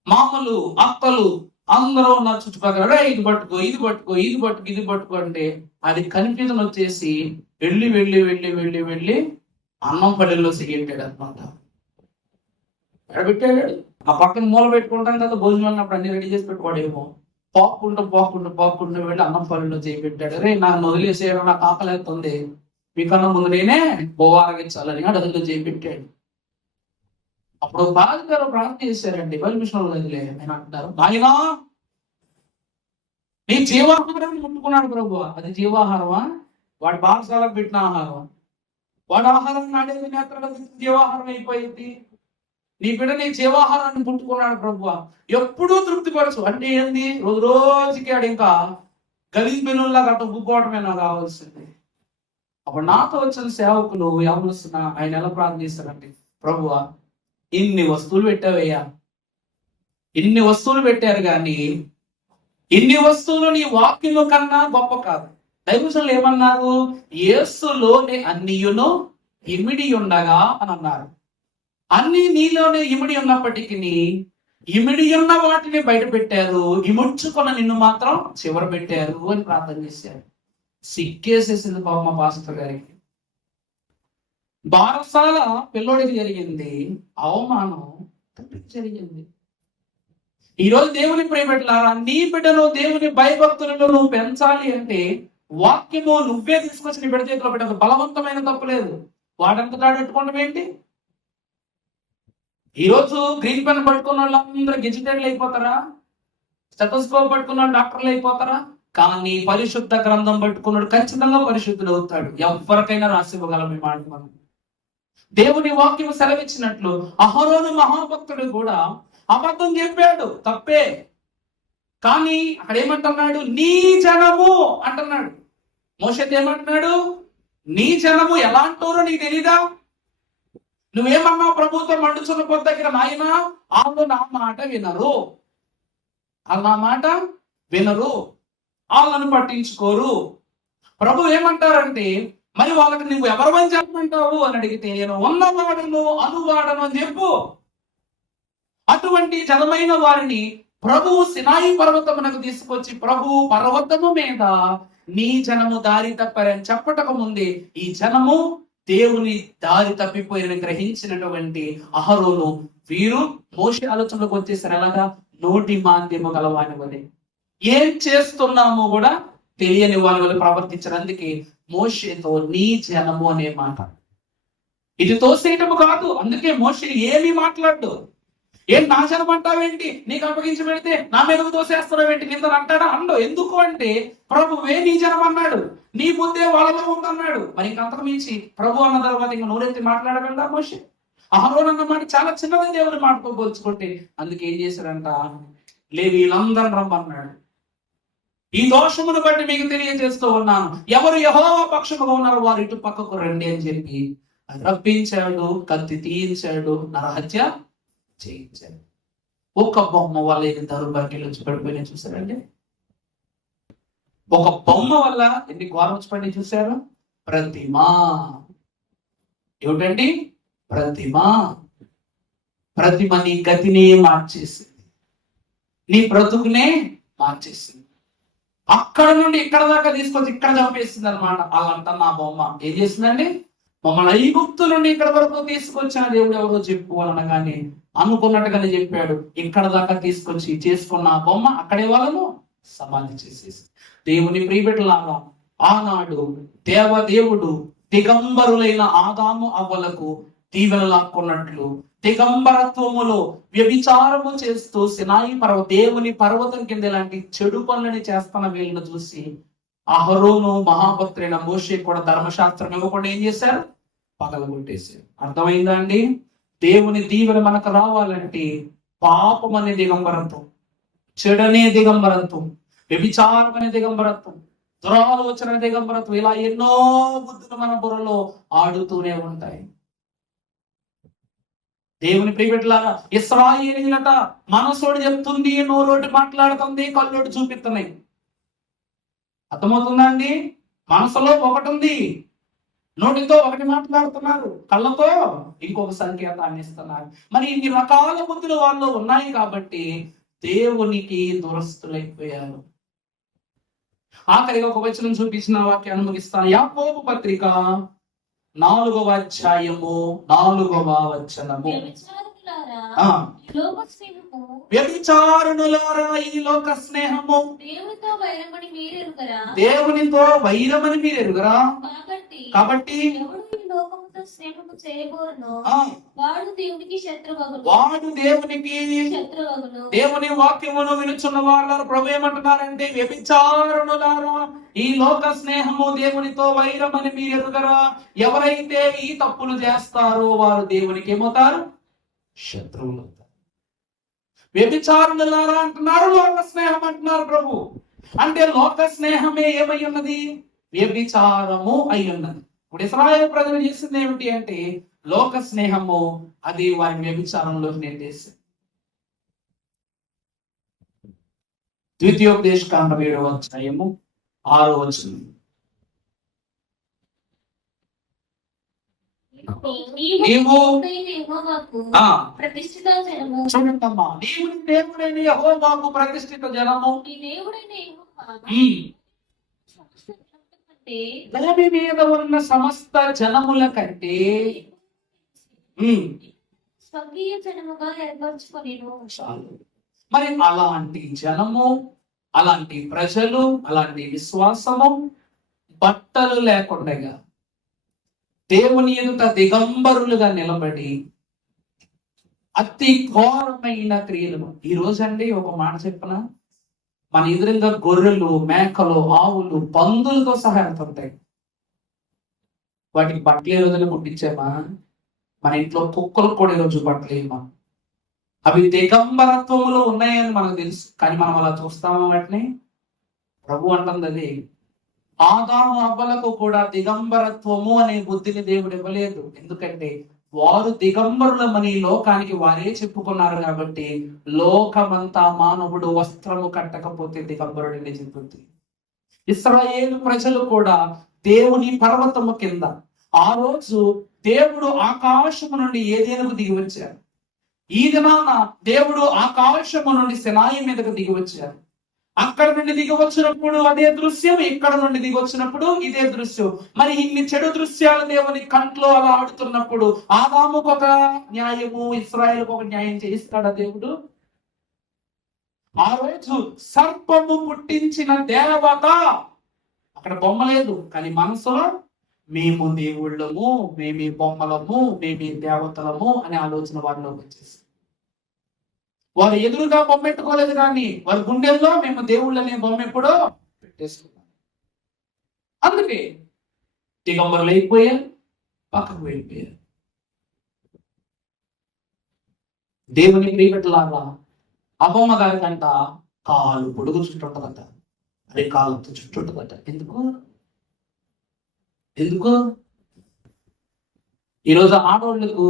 మామలు అత్తలు అందరూ ఉన్న చుట్టుపక్కల ఇది పట్టుకో, ఇది పట్టుకో, ఇది పట్టుకో, ఇది పట్టుకో అంటే అది కన్ఫ్యూజన్ వచ్చేసి వెళ్ళి వెళ్ళి వెళ్ళి వెళ్ళి వెళ్ళి అన్నం పల్లెల్లో సిగెట్టాడు అనమాట. పెట్టాడు. ఆ పక్కన మూల పెట్టుకుంటాం కదా, భోజనం అన్నప్పుడు అన్ని రెడీ చేసి పెట్టుకోడేమో. పాక్కుంటూ వెళ్ళి అన్నం పల్లెల్లో చేపెట్టాడు. రే నన్ను వదిలేసేయడం, నాకు ఆకలేస్తుంది, మీకన్నా ముందు నేనే బోవారగించాలని అడుగులో చేపెట్టాడు. అప్పుడు బాగా గారు ప్రార్థన చేశారండి, బైబిల్ మిషన్ వదిలే ఆయన అంటారు, నాయనా నీ జీవాహారాన్ని ముట్టుకున్నాడు ప్రభు. అది జీవాహారమా, వాడి బారసాలకు పెట్టిన ఆహారం, వాడి ఆహారం నాడేది నేత్ర జీవాహారం అయిపోయింది. నీ బిడ్డ నీ జీవాహారాన్ని ముట్టుకున్నాడు ప్రభు. ఎప్పుడూ తృప్తిపరచు అంటే ఏంది, రోజుకి ఆడు ఇంకా గలీజ్ బెలూన్లా గట్ట ఉబ్బుకోవటమే నాకు కావాల్సింది. అప్పుడు నాతో వచ్చిన సేవకులు ఎవరుస్తున్న ఆయన ఎలా ప్రార్థన చేస్తారంటే, ప్రభువా ఇన్ని వస్తువులు పెట్టావయ్యా, ఇన్ని వస్తువులు పెట్టారు కానీ ఇన్ని వస్తువులు నీ వాక్యము కన్నా గొప్ప కాదు. దైవజనులు ఏమన్నారు, యేసులోనే అన్నియును ఇమిడి ఉండగా అని అన్నారు. అన్ని నీలోనే ఇమిడి ఉన్నప్పటికీ ఇమిడి ఉన్న వాటిని బయట పెట్టారు, ఇముడ్చుకున్న నిన్ను మాత్రం చివర పెట్టారు అని ప్రార్థన చేశారు. సిగ్గేసేసింది పాప మా పాస్టర్ గారికి. బారసాల పిల్లోడికి జరిగింది, అవమానం తండ్రికి జరిగింది. ఈరోజు దేవుని ప్రియబిడ్డలారా, నీ బిడ్డను దేవుని భయభక్తులను నువ్వు పెంచాలి అంటే వాక్యము నువ్వే తీసుకొచ్చి నీ బిడ్డ చేతిలో పెట్టదు. బలవంతమైన తప్పు లేదు. వాడంతటా పెట్టుకోవడం ఏంటి? ఈరోజు గ్రీన్ పెన్ పట్టుకున్న వాళ్ళందరూ గెజిటెడ్లు అయిపోతారా? స్టెథోస్కోప్ పట్టుకున్న డాక్టర్లు అయిపోతారా? కానీ పరిశుద్ధ గ్రంథం పట్టుకున్నాడు ఖచ్చితంగా పరిశుద్ధుడు అవుతాడు. ఎవరికైనా రాసివ్వగలం ఈ మాట మనం. దేవుని వాక్యం సెలవిచ్చినట్లు అహరోను మహాభక్తుడు కూడా అబద్ధం చెప్పాడు, తప్పే. కానీ అక్కడ ఏమంటున్నాడు? నీ జనము అంటున్నాడు. మోషేతో ఏమంటున్నాడు? నీ జనము ఎలాంటోరో నీకు తెలీదా? నువ్వేమన్నావు? ప్రభుత్వం మండుచున్న పొద్దు దగ్గర, నాయన వాళ్ళు నా మాట వినరు, వాళ్ళు నా మాట వినరు, వాళ్ళను పట్టించుకోరు. ప్రభు ఏమంటారంటే, మరి వాళ్ళకి నువ్వు ఎవరివని చెప్పమంటావు అని అడిగితే, నేను ఉన్నవాడను అనువాడను అని చెప్పు. అటువంటి జనమైన వారిని ప్రభు సినాయి పర్వతమునకు తీసుకొచ్చి, ప్రభు పర్వతము మీద నీ జనము దారి తప్పారని చెప్పటకు ముందే ఈ జనము దేవుని దారి తప్పిపోయిన గ్రహించినటువంటి అహరోను వీరు మోషే ఆలోచనలోకి వచ్చేసారు. ఎలాగా? నోటి మాంద్యము గలవాని వలె, ఏం చేస్తున్నామో కూడా తెలియని వాని వల్ల ప్రవర్తించారు. అందుకే మోషేతో నీ జనము అనే మాట. ఇది తోసేయటము కాదు. అందుకే మోషే ఏమీ మాట్లాడు. ఏం నా జనం అంటావేంటి? నీకు అప్పగించి పెడితే నా మీదకు తోసేస్తున్నావేంటి కింద అంటాడా? అండో. ఎందుకు అంటే ప్రభువే నీ జనం అన్నాడు, నీ ముందే వాళ్ళలో ఉందన్నాడు. మరి ఇంకంతకు మించి ప్రభు అన్న తర్వాత ఇంకా నోరెత్తి మాట్లాడగలడా మోషే? అహరోను అన్న మాట చాలా చిన్నది దేవుని మాటతో పోల్చుకుంటే. అందుకే ఏం చేశాడంట? లేవీయులందరూ రమ్మన్నాడు. ఈ దోషమును బట్టి మీకు తెలియజేస్తూ ఉన్నాను, ఎవరు యెహోవా పక్షముగా ఉన్నారో వారు ఇటు పక్కకు రండి అని చెప్పి రప్పించాడు. కత్తి తీయించాడు, నరహత్య చేయించాడు. ఒక బొమ్మ వల్ల ఎన్ని దౌర్భాగ్యాలు వచ్చి పడిపోయినా చూసారండి? ఒక బొమ్మ వల్ల ఎన్ని ఘోరం వచ్చి పడి చూసారు? ప్రతిమ. ఏమిటండి? ప్రతిమ. ప్రతిమ నీ గతినే మార్చేసింది, నీ బ్రతుకునే మార్చేసింది. అక్కడ నుండి ఇక్కడ దాకా తీసుకొచ్చి ఇక్కడ చంపేసింది అనమాట. వాళ్ళంతా నా బొమ్మ ఏం చేసిందండి? మమ్మల్ని ఐగుప్తు నుండి ఇక్కడ వరకు తీసుకొచ్చిన దేవుడు ఎవరో చెప్పు అనగానే అనుకున్నట్టుగానే చెప్పాడు. ఇక్కడ దాకా తీసుకొచ్చి చేసుకున్న ఆ బొమ్మ అక్కడే వాళ్ళను సమాధి చేసేసి. దేవుని ప్రియబిడ్డలారా, ఆనాడు దేవదేవుడు దిగంబరులైన ఆదాము అవ్వలకు దీవెన లాక్కున్నట్లు దిగంబరత్వములో వ్యభిచారము చేస్తూ సినాయి దేవుని పర్వతం కింద ఇలాంటి చెడు పనులని చేస్తున్న వీళ్ళని చూసి అహరోను మహాభక్తులైన మోషే కూడా ధర్మశాస్త్రం ఇవ్వకుండా ఏం చేశారు? పగలగొట్టేశారు. అర్థమైందా అండి? దేవుని దీవెన మనకు రావాలంటే పాపం అనే దిగంబరత్వం, చెడనే దిగంబరత్వం, వ్యభిచారం అనే దిగంబరత్వం, దురాలోచన దిగంబరత్వం, ఇలా ఎన్నో బుద్ధులు మన బుర్రలో ఆడుతూనే ఉంటాయి. దేవుని ప్రియబిడ్డలారా, ఇశ్రాయేలీయులట మనసోడు చెప్తుంది, నోరోటి మాట్లాడుతుంది, కళ్ళోటి చూపిస్తున్నాయి. అర్థమవుతుందా అండి? మనసులో ఒకటి ఉంది, నోటితో ఒకటి మాట్లాడుతున్నారు, కళ్ళతో ఇంకొక సంకేతాన్ని ఇస్తున్నారు. మరి ఇన్ని రకాల బుద్ధులు వాళ్ళు ఉన్నాయి కాబట్టి దేవునికి దురస్తులైపోయారు. ఆఖరిగా ఒక వచనం చూపించిన వాక్యాన్ని ముగిస్తాను. యాకోబు పత్రిక 4వ అధ్యాయము 4వ వచనము. వ్యభిచారులారా, ఈ లోక స్నేహము దేవునితో వైరమని మీరు ఎరుగరా? కాబట్టి వాడు దేవుని వాక్యమును వినుచున్న వాళ్ళ ప్రభు ఏమంటున్నారంటే, వ్యభిచారులారా, ఈ లోక స్నేహము దేవునితో వైరమని మీరు ఎరుగరా? ఎవరైతే ఈ తప్పులు చేస్తారో వారు దేవునికి ఏమవుతారు? శత్రువులు. వ్యభిచారులారా అంటున్నారు, లోక స్నేహం అంటున్నారు ప్రభు. అంటే లోక స్నేహమే ఏమై ఉన్నది? వ్యభిచారము అయి ఉన్నది. ఇప్పుడు ఇశ్రాయేలు ప్రజలు చేసింది ఏమిటి అంటే లోక స్నేహము, అది వారి వ్యభిచారంలో నిర్దేశం. ద్వితీయోపదేశకాండం 7వ అధ్యాయము 6వ వచనం. చూడండమ్మా, నీవు దేవుడైన యెహోవాకు ప్రతిష్ఠిత జనము. కంటే భూమి మీద ఉన్న సమస్త జనముల కంటే ఉమ్, స్వకీయ జనముగా ఏర్పరచుకొనిను. చాలు. మరి అలాంటి జనము, అలాంటి ప్రజలు, అలాంటి విశ్వాసము బట్టలు లేకుండా దేవుని ఎదుట దిగంబరులుగా నిలబడి అతి ఘోరమైన క్రియలు. ఈ రోజండి ఒక మాట చెప్పన, మన ఎదురుగా గొర్రెలు, మేకలు, ఆవులు, పందులతో సహా వెళ్తుంటాయి. వాటికి బట్టలు ఏ రోజున కుట్టించామా? మన ఇంట్లో కుక్కలకు కూడా ఈ రోజు బట్టలు వేయమా? అవి దిగంబరత్వములో ఉన్నాయని మనకు తెలుసు, కానీ మనం అలా చూస్తామా వాటిని? ప్రభు అంటుంది అది, ఆదాము అవ్వలకు కూడా దిగంబరత్వము అనే బుద్ధిని దేవుడు ఇవ్వలేదు. ఎందుకంటే వారు దిగంబరులమని లోకానికి వారే చెప్పుకున్నారు కాబట్టి, లోకమంతా మానవుడు వస్త్రము కట్టకపోతే దిగంబరుడని చెబుతుంది. ఇశ్రాయేలు ప్రజలు కూడా దేవుని పర్వతము కింద ఆ రోజు దేవుడు ఆకాశము నుండి ఏదేనుకు దిగి వచ్చారు. ఈ దినాన దేవుడు ఆకాశము నుండి సినాయి మీదకు దిగి వచ్చారు. అక్కడ నుండి దిగి వచ్చినప్పుడు అదే దృశ్యం, ఇక్కడ నుండి దిగి వచ్చినప్పుడు ఇదే దృశ్యం. మరి ఇన్ని చెడు దృశ్యాలు దేవుని కంట్లో అలా ఆడుతున్నప్పుడు ఆదాముకు ఒక న్యాయము, ఇశ్రాయేలుకు ఒక న్యాయం చేయిస్తాడా దేవుడు? ఆ రోజు సర్పము పుట్టించిన దేవత, అక్కడ బొమ్మ లేదు కానీ మనసులో మేము దేవుళ్ళము, మేమే బొమ్మలము, మేమే దేవతలము అనే ఆలోచన వారిలోకి వచ్చేసి, వారు ఎదురుగా బొమ్మ పెట్టుకోలేదు కానీ వారి గుండెల్లో మేము దేవుళ్ళనే బొమ్మ ఎప్పుడో పెట్టేసుకున్నాం. అందుకే దిగంబరులు అయిపోయారు, పక్కకు వెళ్ళిపోయారు. దేవుని ప్రియబిడ్డలారా, అబొమ్మ గారి కంట కాలు పొడుగు చుట్టుంటదట, అదే కాలుతో చుట్టుంటదట. ఎందుకు ఈరోజు ఆడవాళ్ళకు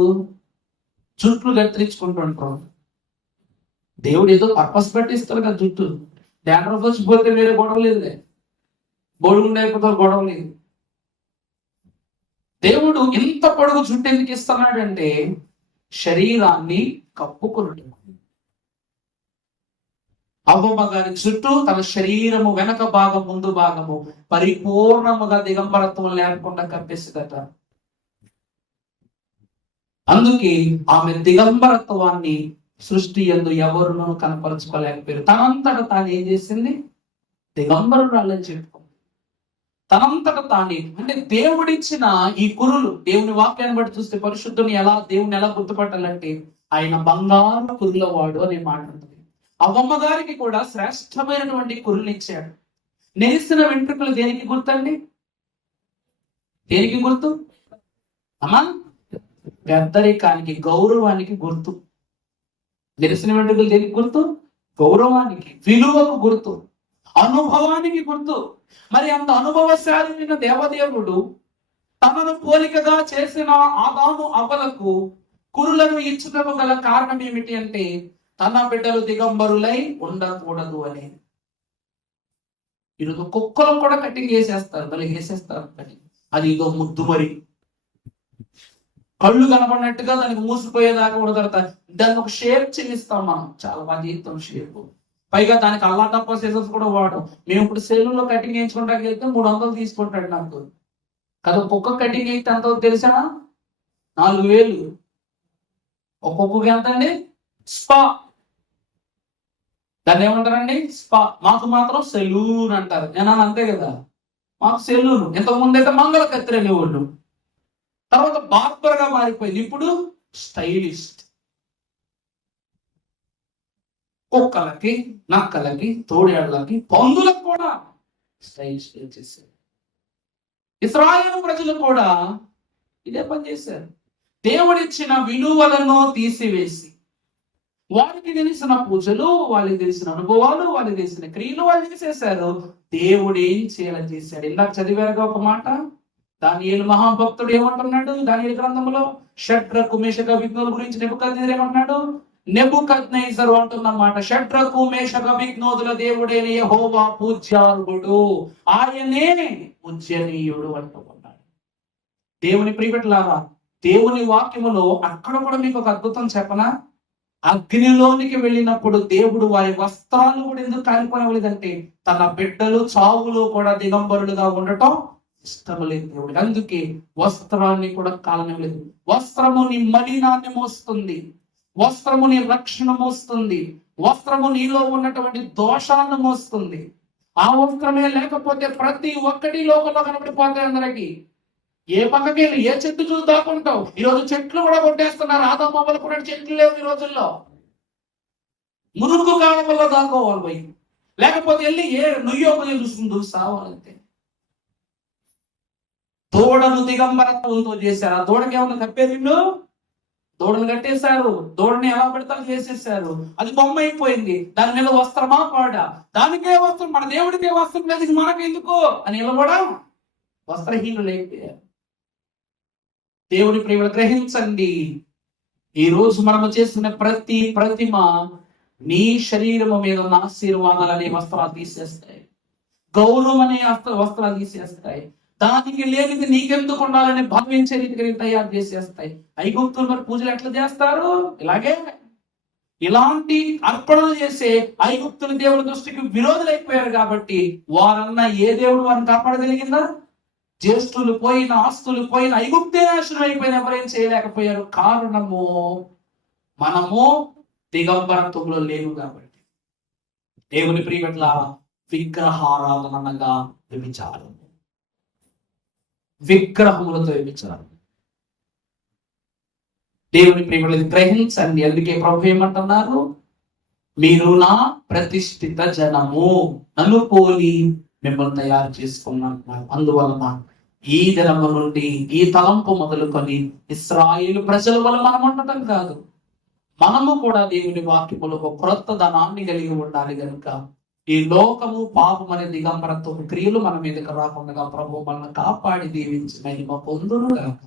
జుట్లు కత్తిరించుకుంటుంటారు. దేవుడు ఏదో పర్పస్ పెట్టిస్తారు కదా జుట్టు. డాండ్రఫ్ వచ్చి పోతే వేరే గొడవ లేదులే, బొడుగుండి అయిపోతారు, గొడవ లేదు. దేవుడు ఇంత పొడుగు జుట్టు ఎందుకు ఇస్తున్నాడంటే శరీరాన్ని కప్పుకొనటం. అవ్వమ్మ గారి చుట్టూ తన శరీరము వెనక భాగం, ముందు భాగము పరిపూర్ణముగా దిగంబరత్వం లేకుండా కప్పేసిందట. అందుకే ఆమె దిగంబరత్వాన్ని సృష్టి యందు ఎవరునూ కనపరచుకోలేకపోయారు. తనంతట తాను ఏం చేసింది? దిగంబరురాలని చెప్పుకుంది. తనంతట తానే, అంటే దేవుడిచ్చిన ఈ కురులు, దేవుని వాక్యాన్ని బట్టి చూస్తే పరిశుద్ధుని దేవుని ఎలా గుర్తుపట్టాలంటే ఆయన బంగారు కురుల వాడు అనే మాట ఉంటుంది. అవ్వమ్మ గారికి కూడా శ్రేష్టమైనటువంటి కురులు ఇచ్చాడు. నెరిసిన వెంట్రుకలు దేనికి గుర్తండి? దేనికి గుర్తు అమ్మా? పెద్దరికానికి, గౌరవానికి గుర్తు. నెరిసిన వెంట్రుకలు దేనికి గుర్తు? గౌరవానికి, విలువకు గుర్తు, అనుభవానికి గుర్తు. మరి అంత అనుభవశాలి దేవదేవుడు తనను పోలికగా చేసిన ఆదాము అవ్వలకు కురులను ఇచ్చుటకు గల కారణం ఏమిటి అంటే తన బిడ్డలు దిగంబరులై ఉండకూడదు అని. ఈరోజు కుక్కలు కూడా కటింగ్ వేసేస్తారు, మళ్ళీ వేసేస్తారు కటింగ్. అది ఇదో ముద్దు, మరి కళ్ళు కనపడినట్టుగా దానికి మూసిపోయేదాకా కూడా దొరుకుతాయి. దానికి ఒక షేప్ చేయిస్తాం మనం, చాలా బాగా చేస్తాం షేప్. పైగా దానికి అల్లా టప్ప సీజన్స్ కూడా వాడడం. మేము ఇప్పుడు సెలూన్లో కటింగ్ వేయించుకుంటాకి వెళ్తే 300 తీసుకుంటాడు నాకు కదా. కుక్క కటింగ్ అయితే ఎంత తెలుసా? 4000. ఒక్కొక్కకి ఎంత అండి? స్పా, దాన్ని ఏమంటారండి? స్పా. మాకు మాత్రం సెలూన్ అంటారు. నేను అంతే కదా, మాకు సెలూన్. ఇంతకుముందు అయితే మంగళ కత్తిరి అనేవాళ్ళు, తర్వాత బార్బర్ గా మారిపోయింది, ఇప్పుడు స్టైలిస్ట్. కుక్కలకి, నక్కలకి, తోడేళ్లకి, పందులకు కూడా స్టైలిస్ట్ చేశారు. ఇశ్రాయేలు ప్రజలు కూడా ఇదే పని చేశారు. దేవుడిచ్చిన విలువలను తీసివేసి వారికి తెలిసిన పూజలు, వాళ్ళకి తెలిసిన అనుభవాలు, వాళ్ళకి తెలిసిన క్రియలు వాళ్ళు చేసేశారు. దేవుడు ఏం చేయాలని చేశాడు? ఇందాక చదివారుగా ఒక మాట, దానియేలు మహాభక్తుడు ఏమంటున్నాడు దానియేలు గ్రంథంలో? షడ్రకు మేషక అబేద్నెగోల గురించి నెబుకద్నెజరు ఏమంటున్నాడు? నెబుకద్నెజరు అంటున్నమాట, షడ్రకు మేషక అబేద్నెగోల దేవుడైన యెహోవా పూజ్యార్హుడు, ఆయనే పూజ్యనీయుడు అంటున్నాడు. దేవుని ప్రియబిడ్డలారా, దేవుని వాక్యములో అక్కడ కూడా మీకు ఒక అద్భుతం చెప్పనా? అగ్నిలోనికి వెళ్ళినప్పుడు దేవుడు వారి వస్త్రాలు కూడా ఎందుకు కాలిపోలేదంటే తన బిడ్డలు చావులో కూడా దిగంబరులుగా ఉండటం ఇష్టం లేదు దేవుడికి. అందుకే వస్త్రాన్ని కూడా కాలనివ్వలేదు. వస్త్రము నీ మలినాన్ని మోస్తుంది, వస్త్రము నీ రక్షణ మోస్తుంది, వస్త్రము నీలో ఉన్నటువంటి దోషాలను మోస్తుంది. ఆ వస్త్రమే లేకపోతే ప్రతి ఒక్కటి లోకంలో కనబడిపోతాయి అందరికి. ఏ పక్కకి వెళ్ళి ఏ చెట్టు చూసి దాక్కుంటావు. ఈరోజు చెట్లు కూడా కొట్టేస్తున్నారు. ఆదాము అవ్వలు కూడా చెట్లు లేవు ఈ రోజుల్లో. మురుగు కాలంలో దాక్కోవాలి పోయి, లేకపోతే వెళ్ళి ఏ నుయ్యోపది చూసుకుంటూ సావాలంతే. దూడను దిగంబరత్వంతో చేశారు. ఆ దూడకి ఏమన్నా కప్పేది? దూడను కట్టేశారు, దూడని ఎలా పెడతారు చేసేసారు. అది బొమ్మ అయిపోయింది. దాని మీద వస్త్రమా పాడా? దానికే వస్త్రం, మన దేవుడికే వస్త్రం లేదు మనకెందుకు అని ఇలా కూడా వస్త్రహీనులైపోయారు. దేవుడి ప్రేమ గ్రహించండి. ఈ రోజు మనము చేసిన ప్రతి ప్రతిమ నీ శరీరము మీద ఉన్న ఆశీర్వాదాలు అనే వస్త్రాలు తీసేస్తాయి, గౌరవం అనే వస్త్రాలు తీసేస్తాయి. దానికి లేనిది నీకెందుకు ఉండాలని భావించే రీతిగా తయారు చేసేస్తాయి. ఐగుప్తులు మరి పూజలు ఎట్లా చేస్తారు? ఇలాగే. ఇలాంటి అర్పణలు చేసే ఐగుప్తులు దేవుడి దృష్టికి విరోధులైపోయారు కాబట్టి వారన్న ఏ దేవుడు వారిని కాపాడగలిగిందా? జ్యేష్ఠులు పోయిన, ఆస్తులు పోయిన, ఐగుప్తే నాశనం అయిపోయిన, ఎవరేం చేయలేకపోయారు. కారణము మనము దిగంబరత్వంలో లేవు కాబట్టి. దేవుని ప్రియట్ల విగ్రహారాధన అనగా వ్యభిచారం, విగ్రహములతో వ్యభిచారం. దేవుని ప్రియట్ల గ్రహించండి. అందుకే ప్రభు ఏమంటున్నారు? మీరు నా ప్రతిష్ఠిత జనము, నన్ను పోలి మిమ్మల్ని తయారు చేసుకున్నారు. అందువలన ఈ దినము నుండి ఈ తలంపు మొదలుకొని ఇశ్రాయేలు ప్రజల వల్ల మనం ఉండటం కాదు, మనము కూడా దేవుని వాక్యములో ఒక క్రొత్త ధనాన్ని కలిగి ఉండాలి. కనుక ఈ లోకము పాపం అనే దిగంబరత్వ క్రియలు మన మీదకి రాకుండా ప్రభు మనల్ని కాపాడి దీవించి మహిమ పొందును గాక.